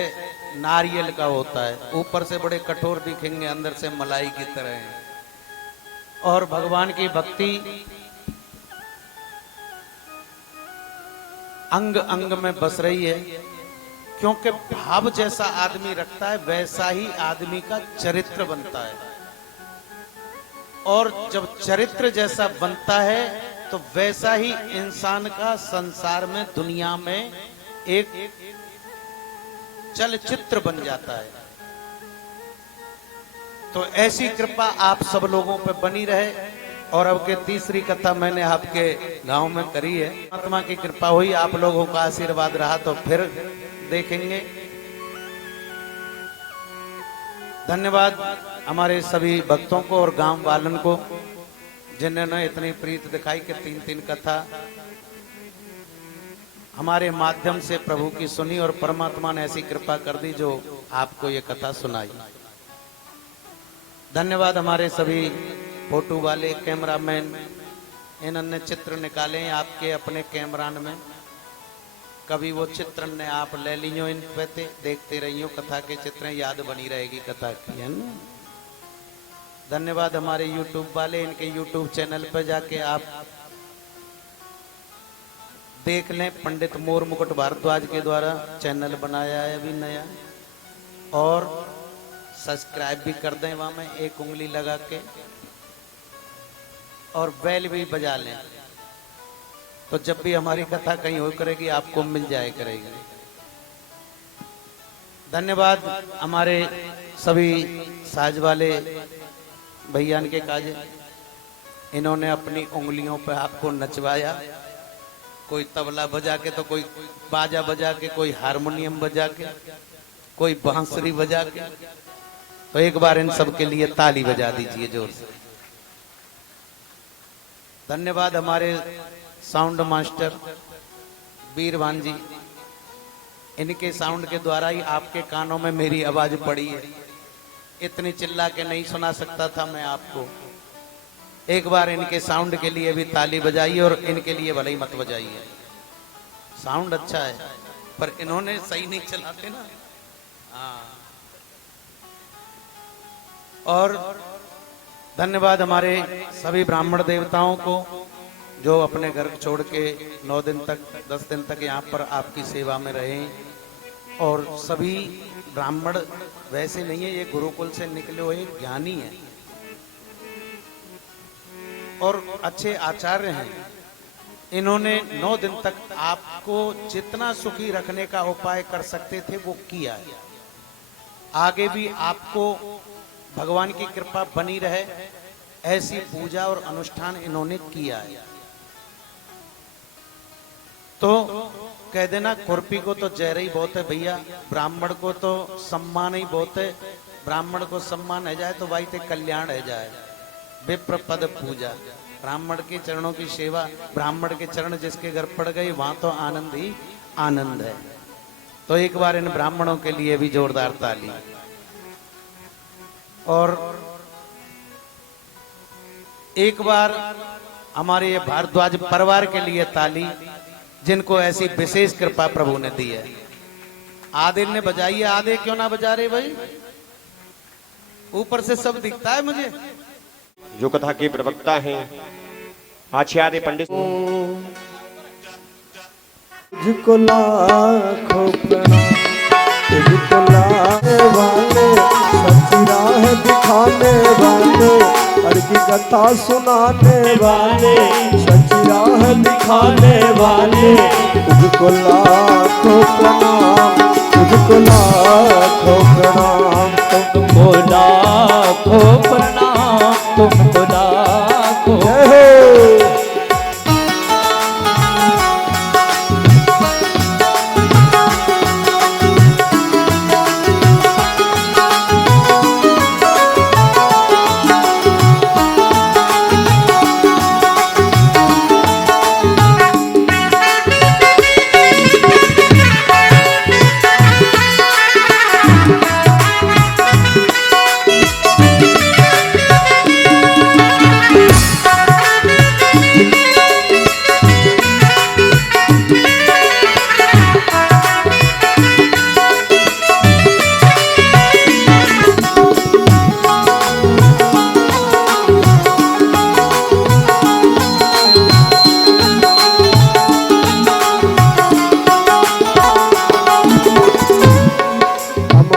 नारियल का होता है, ऊपर से बड़े कठोर दिखेंगे, अंदर से मलाई की तरह हैं। और भगवान की भक्ति अंग अंग में बस रही है, क्योंकि भाव जैसा आदमी रखता है वैसा ही आदमी का चरित्र बनता है। और जब चरित्र जैसा बनता है तो वैसा ही इंसान का संसार में, दुनिया में एक चलचित्र बन जाता है। तो ऐसी कृपा आप सब लोगों पे बनी रहे। और अब के तीसरी कथा मैंने आपके गांव में करी है। परमात्मा की कृपा हुई, आप लोगों का आशीर्वाद रहा तो फिर देखेंगे। धन्यवाद हमारे सभी भक्तों को और गांव वालों को, जिन्होंने इतनी प्रीत दिखाई कि 3-3 कथा हमारे माध्यम से प्रभु की सुनी। और परमात्मा ने ऐसी कृपा कर दी जो आपको ये कथा सुनाई। धन्यवाद हमारे सभी फोटो वाले, कैमरामैन, इन्होंने चित्र निकाले हैं आपके अपने कैमरान में। कभी वो चित्र ने आप ले लियो, इन पे देखते रहियो, कथा के चित्र याद बनी रहेगी कथा की, है ना। धन्यवाद हमारे YouTube वाले, इनके YouTube चैनल पर जाके आप देख लें। पंडित मोर मुकुट भारद्वाज के द्वारा चैनल बनाया है अभी नया। और सब्सक्राइब भी कर दें वहां में एक उंगली लगा के, और बेल भी बजा लें, तो जब भी हमारी कथा कहीं हो करेगी आपको मिल जाए करेगी। धन्यवाद हमारे सभी साज वाले भैया के काज, इन्होंने अपनी उंगलियों पर आपको नचवाया। कोई तबला बजा के, तो कोई बाजा बजा के, कोई हारमोनियम बजा के, कोई बांसुरी बजा के। तो एक बार इन सब के लिए ताली बजा दीजिए जोर से। धन्यवाद हमारे साउंड मास्टर वीरवान जी, इनके साउंड के द्वारा ही आपके कानों में मेरी आवाज पड़ी है। इतनी चिल्ला के नहीं सुना सकता था मैं आपको। एक बार इनके साउंड के लिए भी ताली बजाइए, और इनके लिए भले ही मत बजाइए। साउंड अच्छा है पर इन्होंने सही नहीं चलाते ना। हाँ। और धन्यवाद हमारे सभी ब्राह्मण देवताओं को, जो अपने घर छोड़ के 9 दिन तक, 10 दिन तक यहाँ पर आपकी सेवा में रहे। और सभी ब्राह्मण वैसे नहीं है, ये गुरुकुल से निकले हुए ज्ञानी हैं और अच्छे आचार्य हैं। इन्होंने 9 दिन तक आपको जितना सुखी रखने का उपाय कर सकते थे वो किया है। आगे भी आपको भगवान की कृपा बनी रहे, ऐसी पूजा और अनुष्ठान इन्होंने किया है। तो कह देना, खुरपी को तो जहर ही बहुत है भैया, ब्राह्मण को तो सम्मान ही बहुत है। ब्राह्मण को सम्मान है जाए तो भाई ते कल्याण है जाए। विप्र पद पूजा, ब्राह्मण के चरणों की सेवा, ब्राह्मण के चरण जिसके घर पड़ गए वहां तो आनंद ही आनंद है। तो एक बार इन ब्राह्मणों के लिए भी जोरदार ताली। और एक बार हमारे ये भारद्वाज परिवार के लिए ताली, जिनको ऐसी विशेष कृपा प्रभु ने दी है। आदिल ने बजाई है, आधे क्यों ना बजा रहे भाई? ऊपर से सब दिखता है मुझे। जो कथा के प्रवक्ता हैं आचार्य पंडित तुझको लाखों प्रणाम, तुझको लाने वाले, सच्ची राह दिखाने वाले, हर की कथा सुनाने वाले, सच्ची राह दिखाने वाले, तुझको लाखों प्रणाम, तुझको लाखों प्रणाम, तुमको लाखों प्रणाम, तुमको लाखों। जय हो।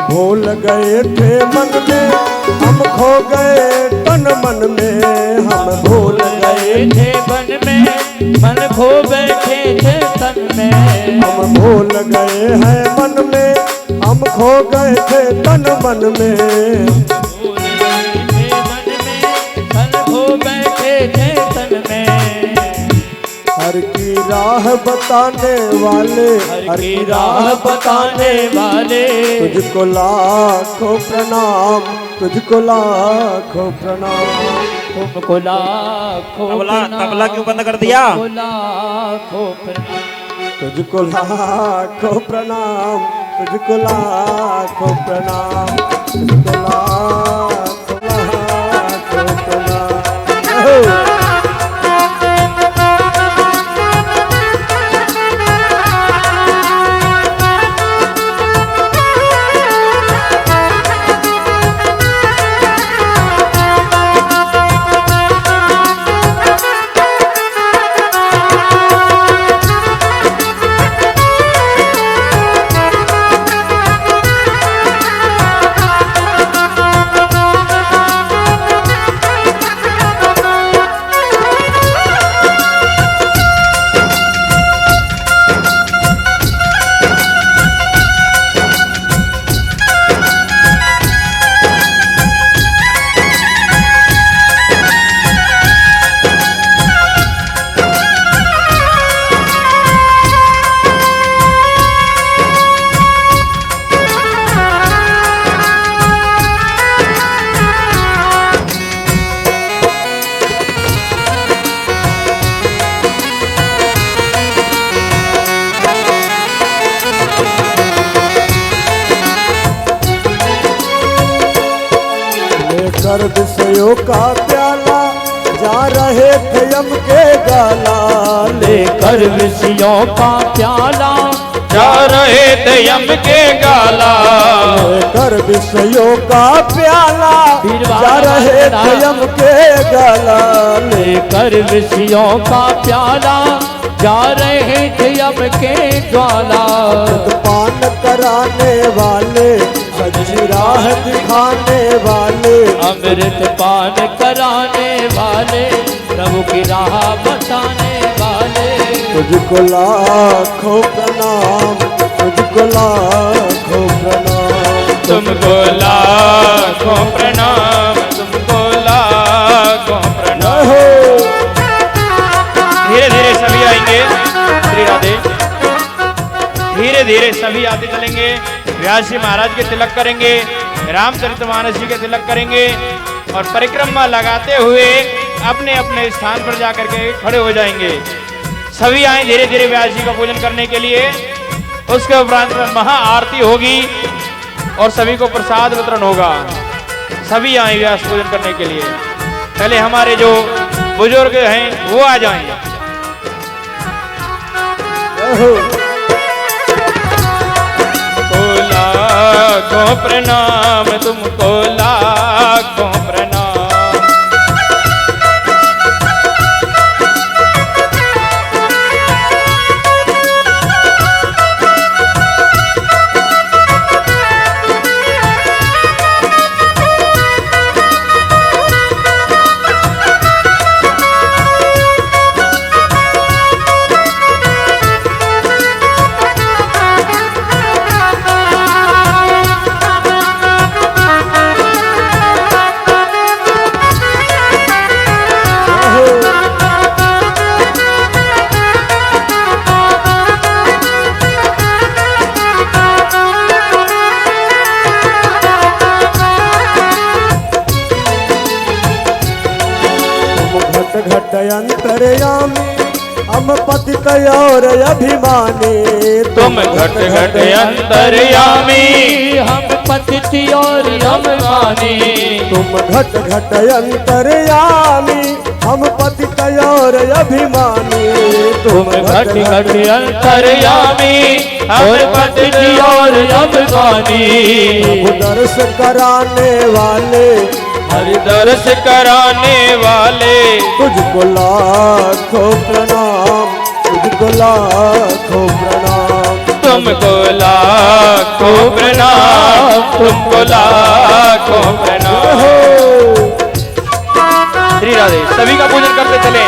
भूल गए थे मन में, हम खो गए तन मन में, हम भूल गए थे मन में, मन खो बैठे थे तन में। हम भूल गए हैं मन में, हम खो गए थे तन मन में, भूल गए थे मन में, मन खो बैठे थे तन में। हर की राह बताने वाले, हर की राह बताने वाले, तुझको लाखों प्रणाम, तुझको लाखों प्रणाम, तुमको लाखों तबला क्यों बंद कर दिया? तुमको लाखों प्रणाम, तुझको लाखों प्रणाम, तुझको लाखों प्रणाम, तुझको लाखों प्रणाम। कर विषयों का प्याला, जा रहे थे यम के गाला, लेकर विषयों का प्याला, जा रहे थे यम के गाला। लेकर विषयों का प्याला, जा रहे थे यम के गाला, लेकर विषयों का प्याला, जा रहे थे यम के ज्वाला। पान कराने वाले, सच्ची राह दिखाने वाले, अमृत पान कराने वाले, प्रभु की राह बताने वाले, तुझको लाखों प्रणाम, तुझको लाखों प्रणाम, तुमको लाखों प्रणाम, तुमको लाखों प्रणाम। धीरे धीरे सभी आएंगे, श्री राधे। धीरे धीरे सभी आते चलेंगे। व्यास जी महाराज के तिलक करेंगे, रामचरितमानस जी के तिलक करेंगे और परिक्रमा लगाते हुए अपने अपने स्थान पर जाकर के खड़े हो जाएंगे। सभी आए धीरे धीरे व्यास जी का पूजन करने के लिए। उसके उपरांत में महा आरती होगी और सभी को प्रसाद वितरण होगा। सभी आए व्यास पूजन करने के लिए। पहले हमारे जो बुजुर्ग हैं वो आ जाएं। लाखों प्रणाम, तुमको लाखों प्रणाम। घट अंतर्यामी हम पतित और अभिमानी। तुम घट घट अंतर्यामी, हम पतित और अभिमानी। तुम घट घट अंतर्यामी हम पतित और अभिमानी। तुम घट घट अंतर्यामी, हम पतित और अभिमानी। दर्श कराने वाले, हरि दर्श कराने वाले, तुझको लाखों प्रणाम, तुझको लाखों प्रणाम। तुमको लाखों प्रणाम, तुमको लाखों प्रणाम। श्री राधे। सभी का पूजन करते चले।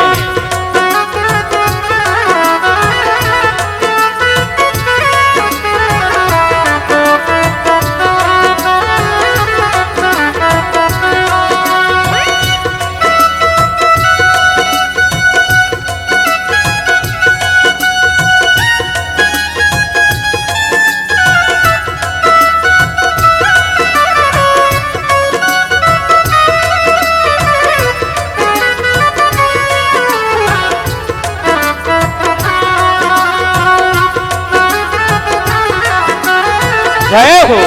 जय हो।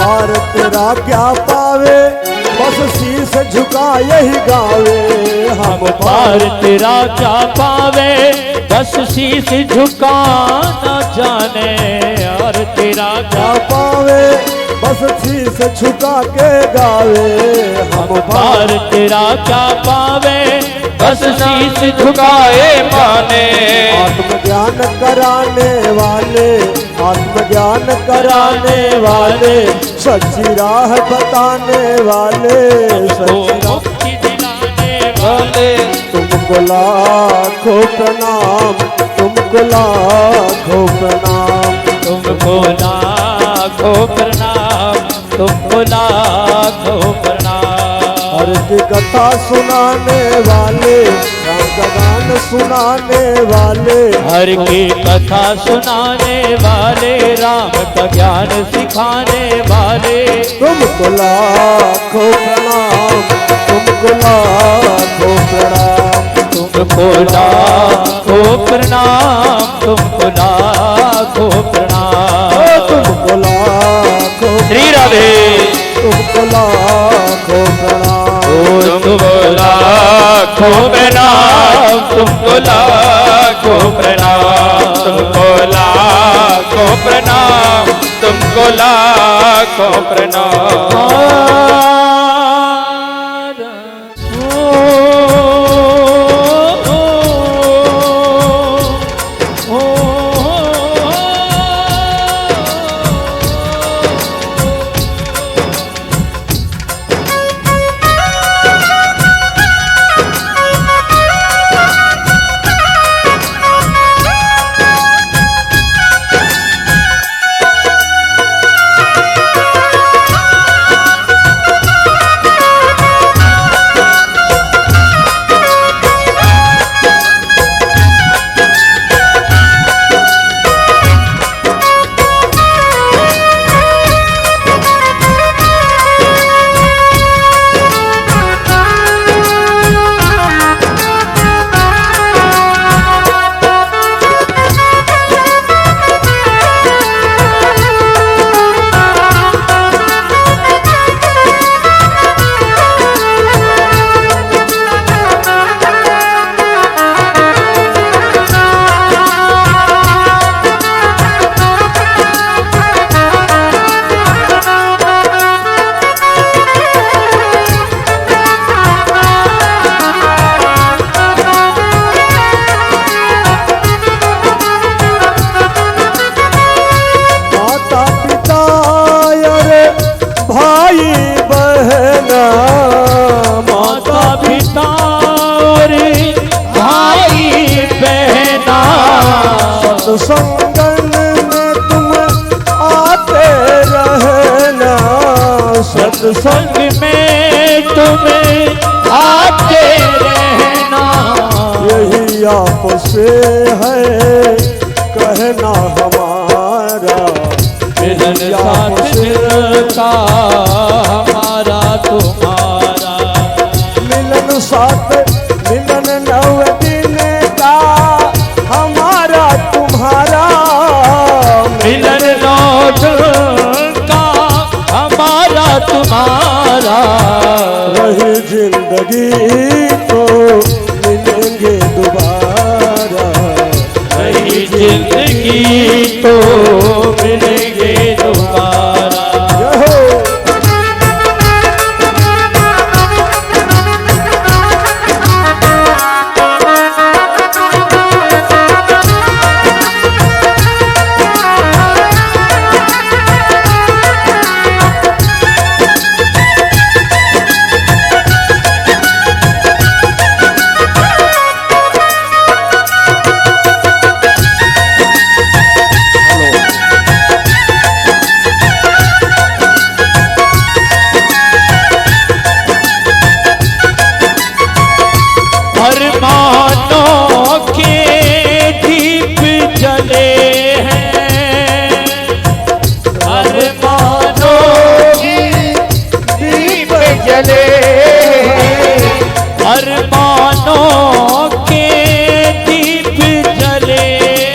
पार तेरा क्या पावे, बस शीश झुका यही गावे। हम पार तेरा क्या पावे, बस शीश झुका न जाने। और तेरा क्या पावे, बस शीश झुका के गावे। हम पार तेरा क्या पावे, बस शीश झुकाए माने। आत्मज्ञान कराने वाले, आत्मज्ञान कराने वाले, सच्ची राह बताने वाले, सच्ची राह मुक्ति दिलाने वाले। तुमको लाखों प्रणाम, तुमको लाखों प्रणाम। तुमको लाखों प्रणाम, तुमको लाखों प्रणाम। हर की कथा सुनाने वाले, राम का गान सुनाने वाले। हर की कथा सुनाने वाले, राम का ज्ञान सिखाने वाले। तुमको लाखों प्रणाम, तुमको लाखों प्रणाम। तुमको लाखों प्रणाम, तुमको लाखों प्रणाम। तुमको लाखों, श्री राधे। तुमको लाखों प्रणाम। तुमको लाखों प्रणाम, तुमको लाखों प्रणाम, तुमको लाखों प्रणाम, तुमको लाखों प्रणाम। सत्संगन में तुम आते रहना, सत्संग में तुम्हें आते रहना, यही आपसे है कहना हमारा, मिलन साथ का हमारा तुम्हारा, मिलन साथ मिलन नव दिन का हमारा तुम्हारा, मिलन नौ का हमारा तुम्हारा, वही जिंदगी तो मिलेंगे दोबारा, वही जिंदगी तो मिलेंगे दोबारा। यहो अरमानों के दीप जले हैं, अरमानों के दीप जले हैं, अरमानों के दीप जले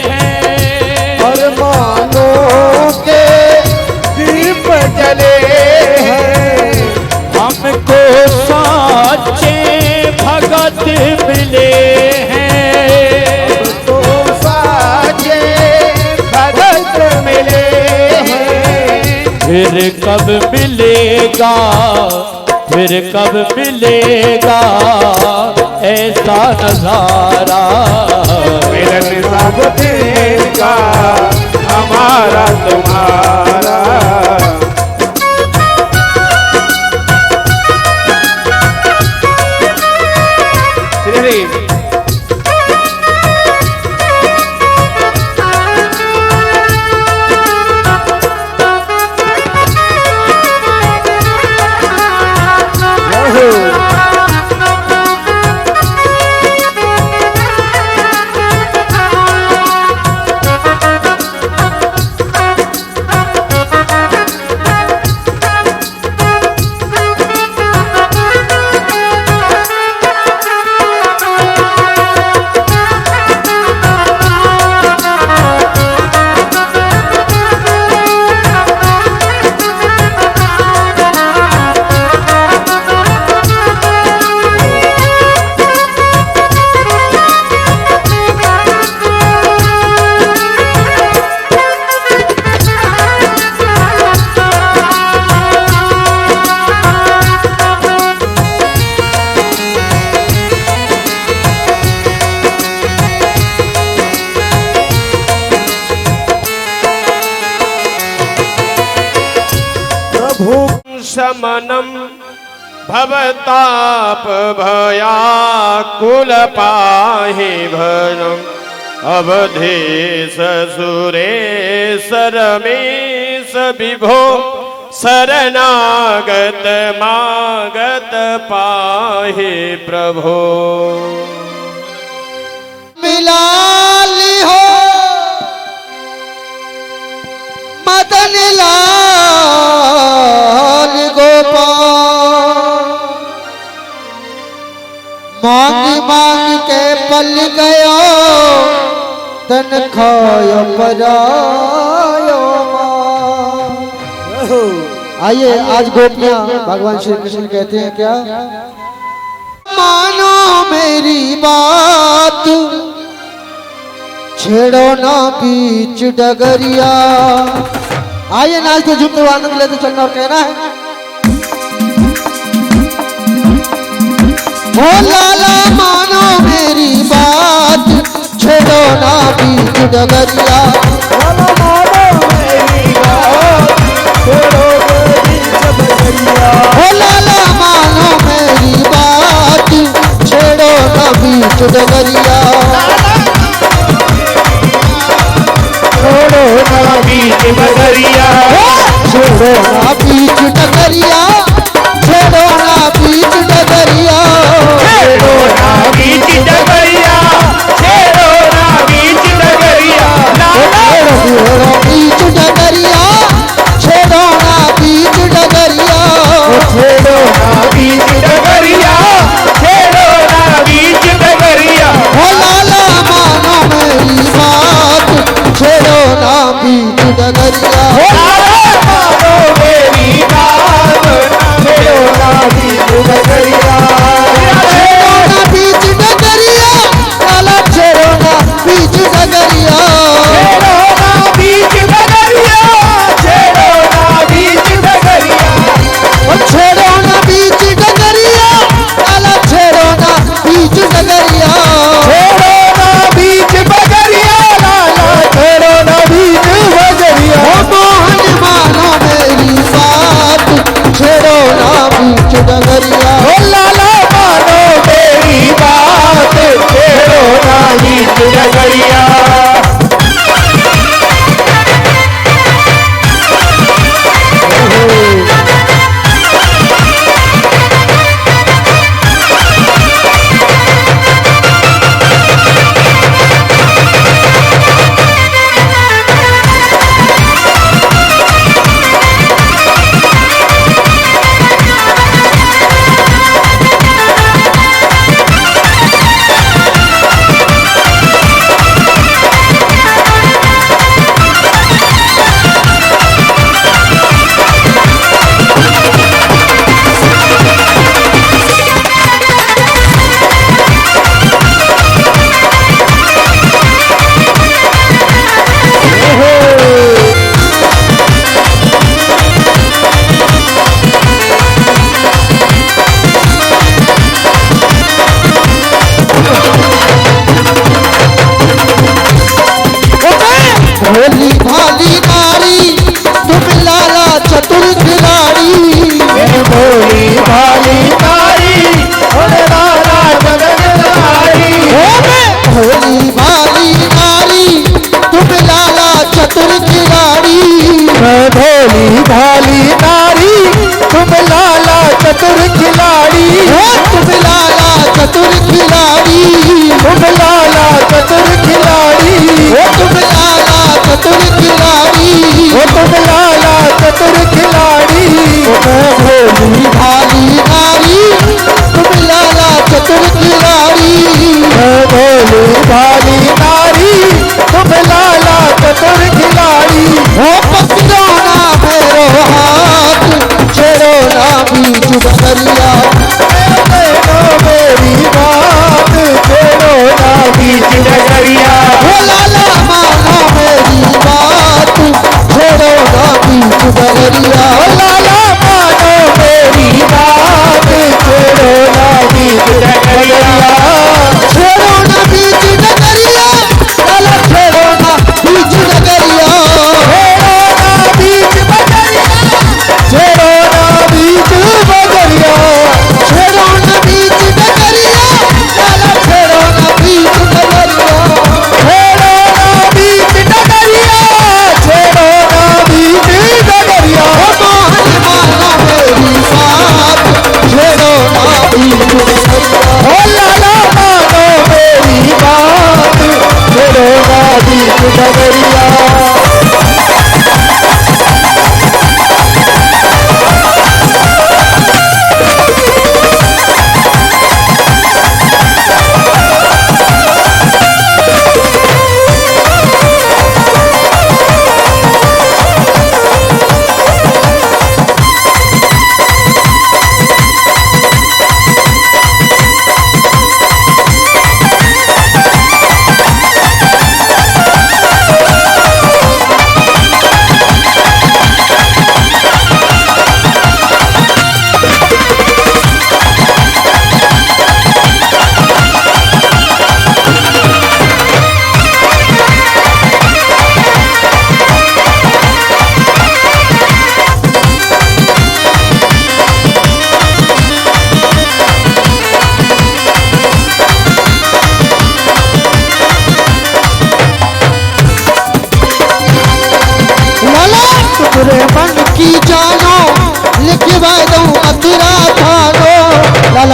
हैं, अरमानों के दीप जले हैं, हमको साचे भगत मिले हैं, तो साजे भगत मिले हैं, फिर कब मिलेगा, फिर कब मिलेगा ऐसा नजारा, मिलन सब दिन का हमारा तुम्हारा, शमनम भवताप भयाकुल पाहि भनम अवधेश सुरेश रमेश विभो शरणागत मागत पाहि प्रभो। मिलाली हो मदन लाल गोपाल, मांग मांग के पल गयो तन खायो परायो मां। आइए आज गोपियां भगवान श्री कृष्ण कहते हैं क्या, मानो मेरी बात छेड़ो ना बीच डगरिया। आइए नाचते झूमते आनंद लेते चलना और कहना है, ओ लाला मानो मेरी बात छेड़ो ना बीच डगरिया। लाला मानो मेरी बात छेड़ो ना बीच डगरिया। ओ लाला मानो मेरी बात छेड़ो ना बीच डगरिया।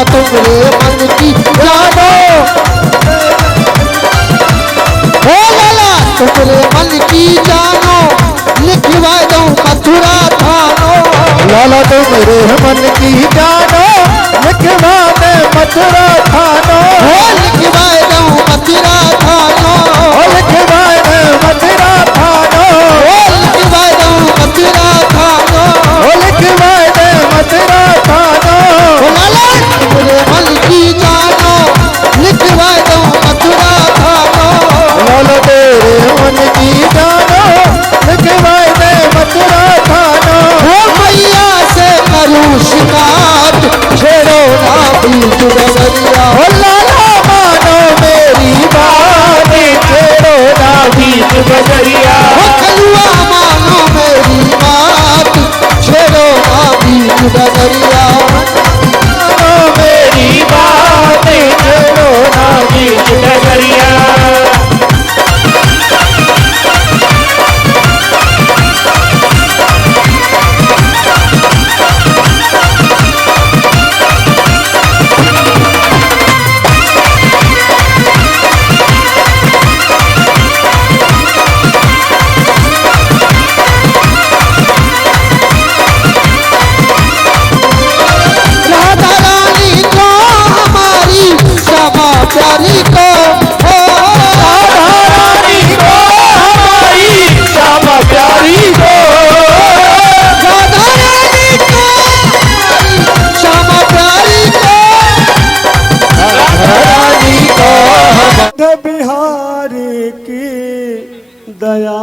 लाला तुमरे मन की जानो, ओ लाला तुमरे मन की जानो, लिखवा दूं मथुरा थानो। लाला तुमरे मन की जानो, लिखवा दे मथुरा थानो, ओ लिखवा दूं मथुरा थानो, ओ लिखवा दे मथुरा थानो, ओ लिखवा दूं मथुरा थानो, ओ लिखवा दे मथुरा थानो। ओ लाला तुमरे मन की जानो, लिखवा दूं मथुरा थानो, लाला तेरे मन की जानो, लिखवा दे मथुरा थानो। ओ मैया से करूं शिकायत, छेड़ो ना बीच डगरिया, ओ लाला मानो मेरी बात, छेड़ो ना बीच डगरिया, ओ कलुआ मानो मेरी बात, छेड़ो ना बीच डगरिया, मानो मेरी बात, छेड़ो ना बीच डगरिया। राधा रानी को हमारी श्यामा प्यारी को, ओ राधा रानी को हमारी श्यामा प्यारी को, राधा रानी को हमारी श्यामा प्यारी को, राधा रानी को बिहारी की दया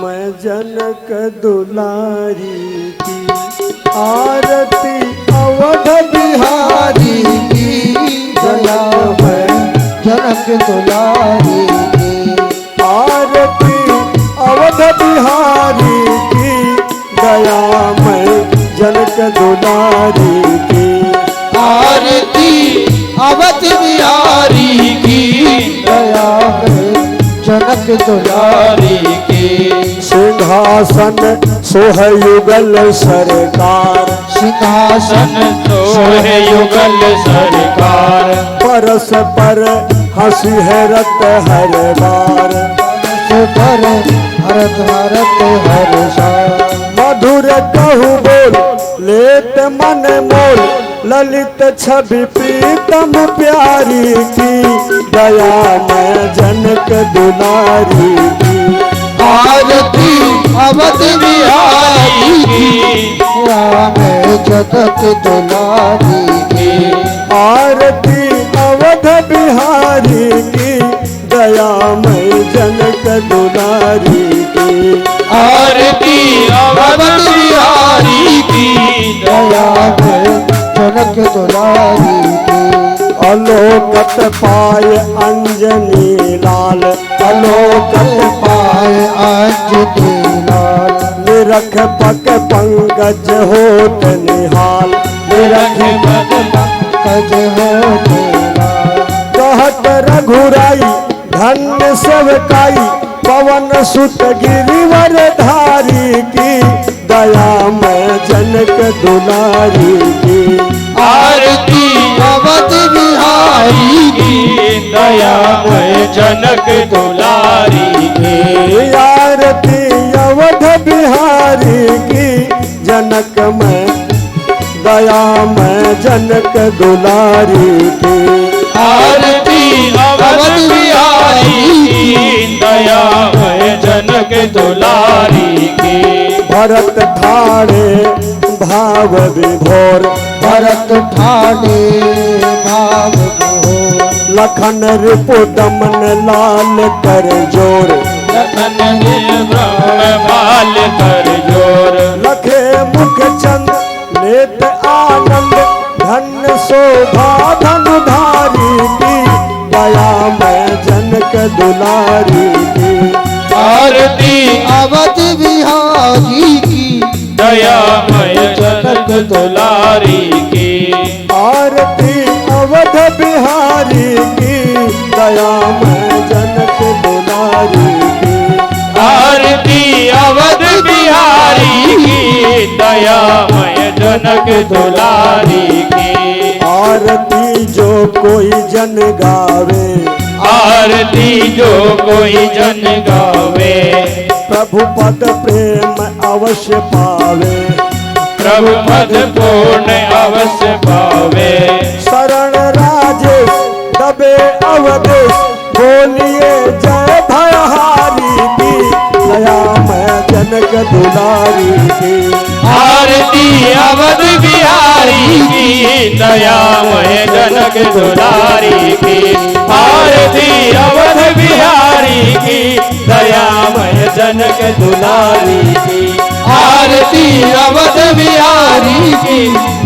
मैं जनक दुलारी की, आरती अवध बिहारी की दया मैं जनक दुलारी की, आरती अवध बिहारी की दया मैं जनक दुलारी की, आरती अवध बिहारी की दया मैं जनक दुलारी की। सिंहासन सोहयुगल सरकार, सिंहासन सोहे युगल सरकार, परस पर हंसी है रत हर बार, पर हरत हरत हर्षा, मधुर कहू बोल लेत मन मोल, ललित छवि प्रीतम प्यारी की दया मैं जनक दुलारी की, आरती अवध बिहारी की दया मैं जनक दुलारी की, आरती अवध बिहारी की दया मैं जनक दुलारी की, आरती अवध बिहारी की दया मैं जनक दुलारी की। अलोकत पाए अंजनी लाल, अलोकत पाए अंजनी लाल, निरख पक पंकज होत निहाल, निरख पद पंकज होते लाल, कहत रघुराई धन्य सेवकाई, पवन सुत गिरिवर धारी की दया मैं जनक दुलारी की, आरती अवध बिहारी की दया मैं जनक दुलारी की, आरती अवध बिहारी की जनक मैं दया मैं जनक दुलारी की, आरती अवध बिहारी की दया मैं जनक दुलारी की, भरत ठाणे भाव विभोर, भरत ठाणे भाव हो, लखन रिपु दमन लाल कर जोर, लखन ब्रह्म बाल कर जोर, लखे मुख चंद लेत आनंद, धन शोभा धनुधारी की दया मैं जनक दुलारी की, आरती अवध बिहारी की दया मैं जनक दुलारी की, आरती अवध बिहारी की दया मैं जनक दुलारी की, आरती अवध बिहारी की दया मैं जनक दुलारी की, आरती जो कोई जन गावे, आरती जो कोई जन गावे, प्रभु पद प्रेम अवश्य पावे, प्रभु पद पूर्ण अवश्य पावे। शरण राजेश दबे अवदेश, बोलिए जय भयहारी की, दया मैं जनक दुलारी की। आरती अवध बिहारी की, दयामय जनक दुलारी की। आरती अवध बिहारी की, दयामय जनक दुलारी की। आरती अवध बिहारी की,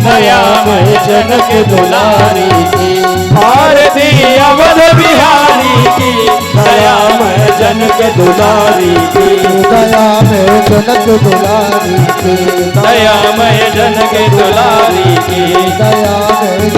दयामय जनक दुलारी की। आरती अवध बिहारी की, दयामय जनक दुलारी की। दयामय जनक दुलारी की, दयामय जनक दुलारी की। दयामय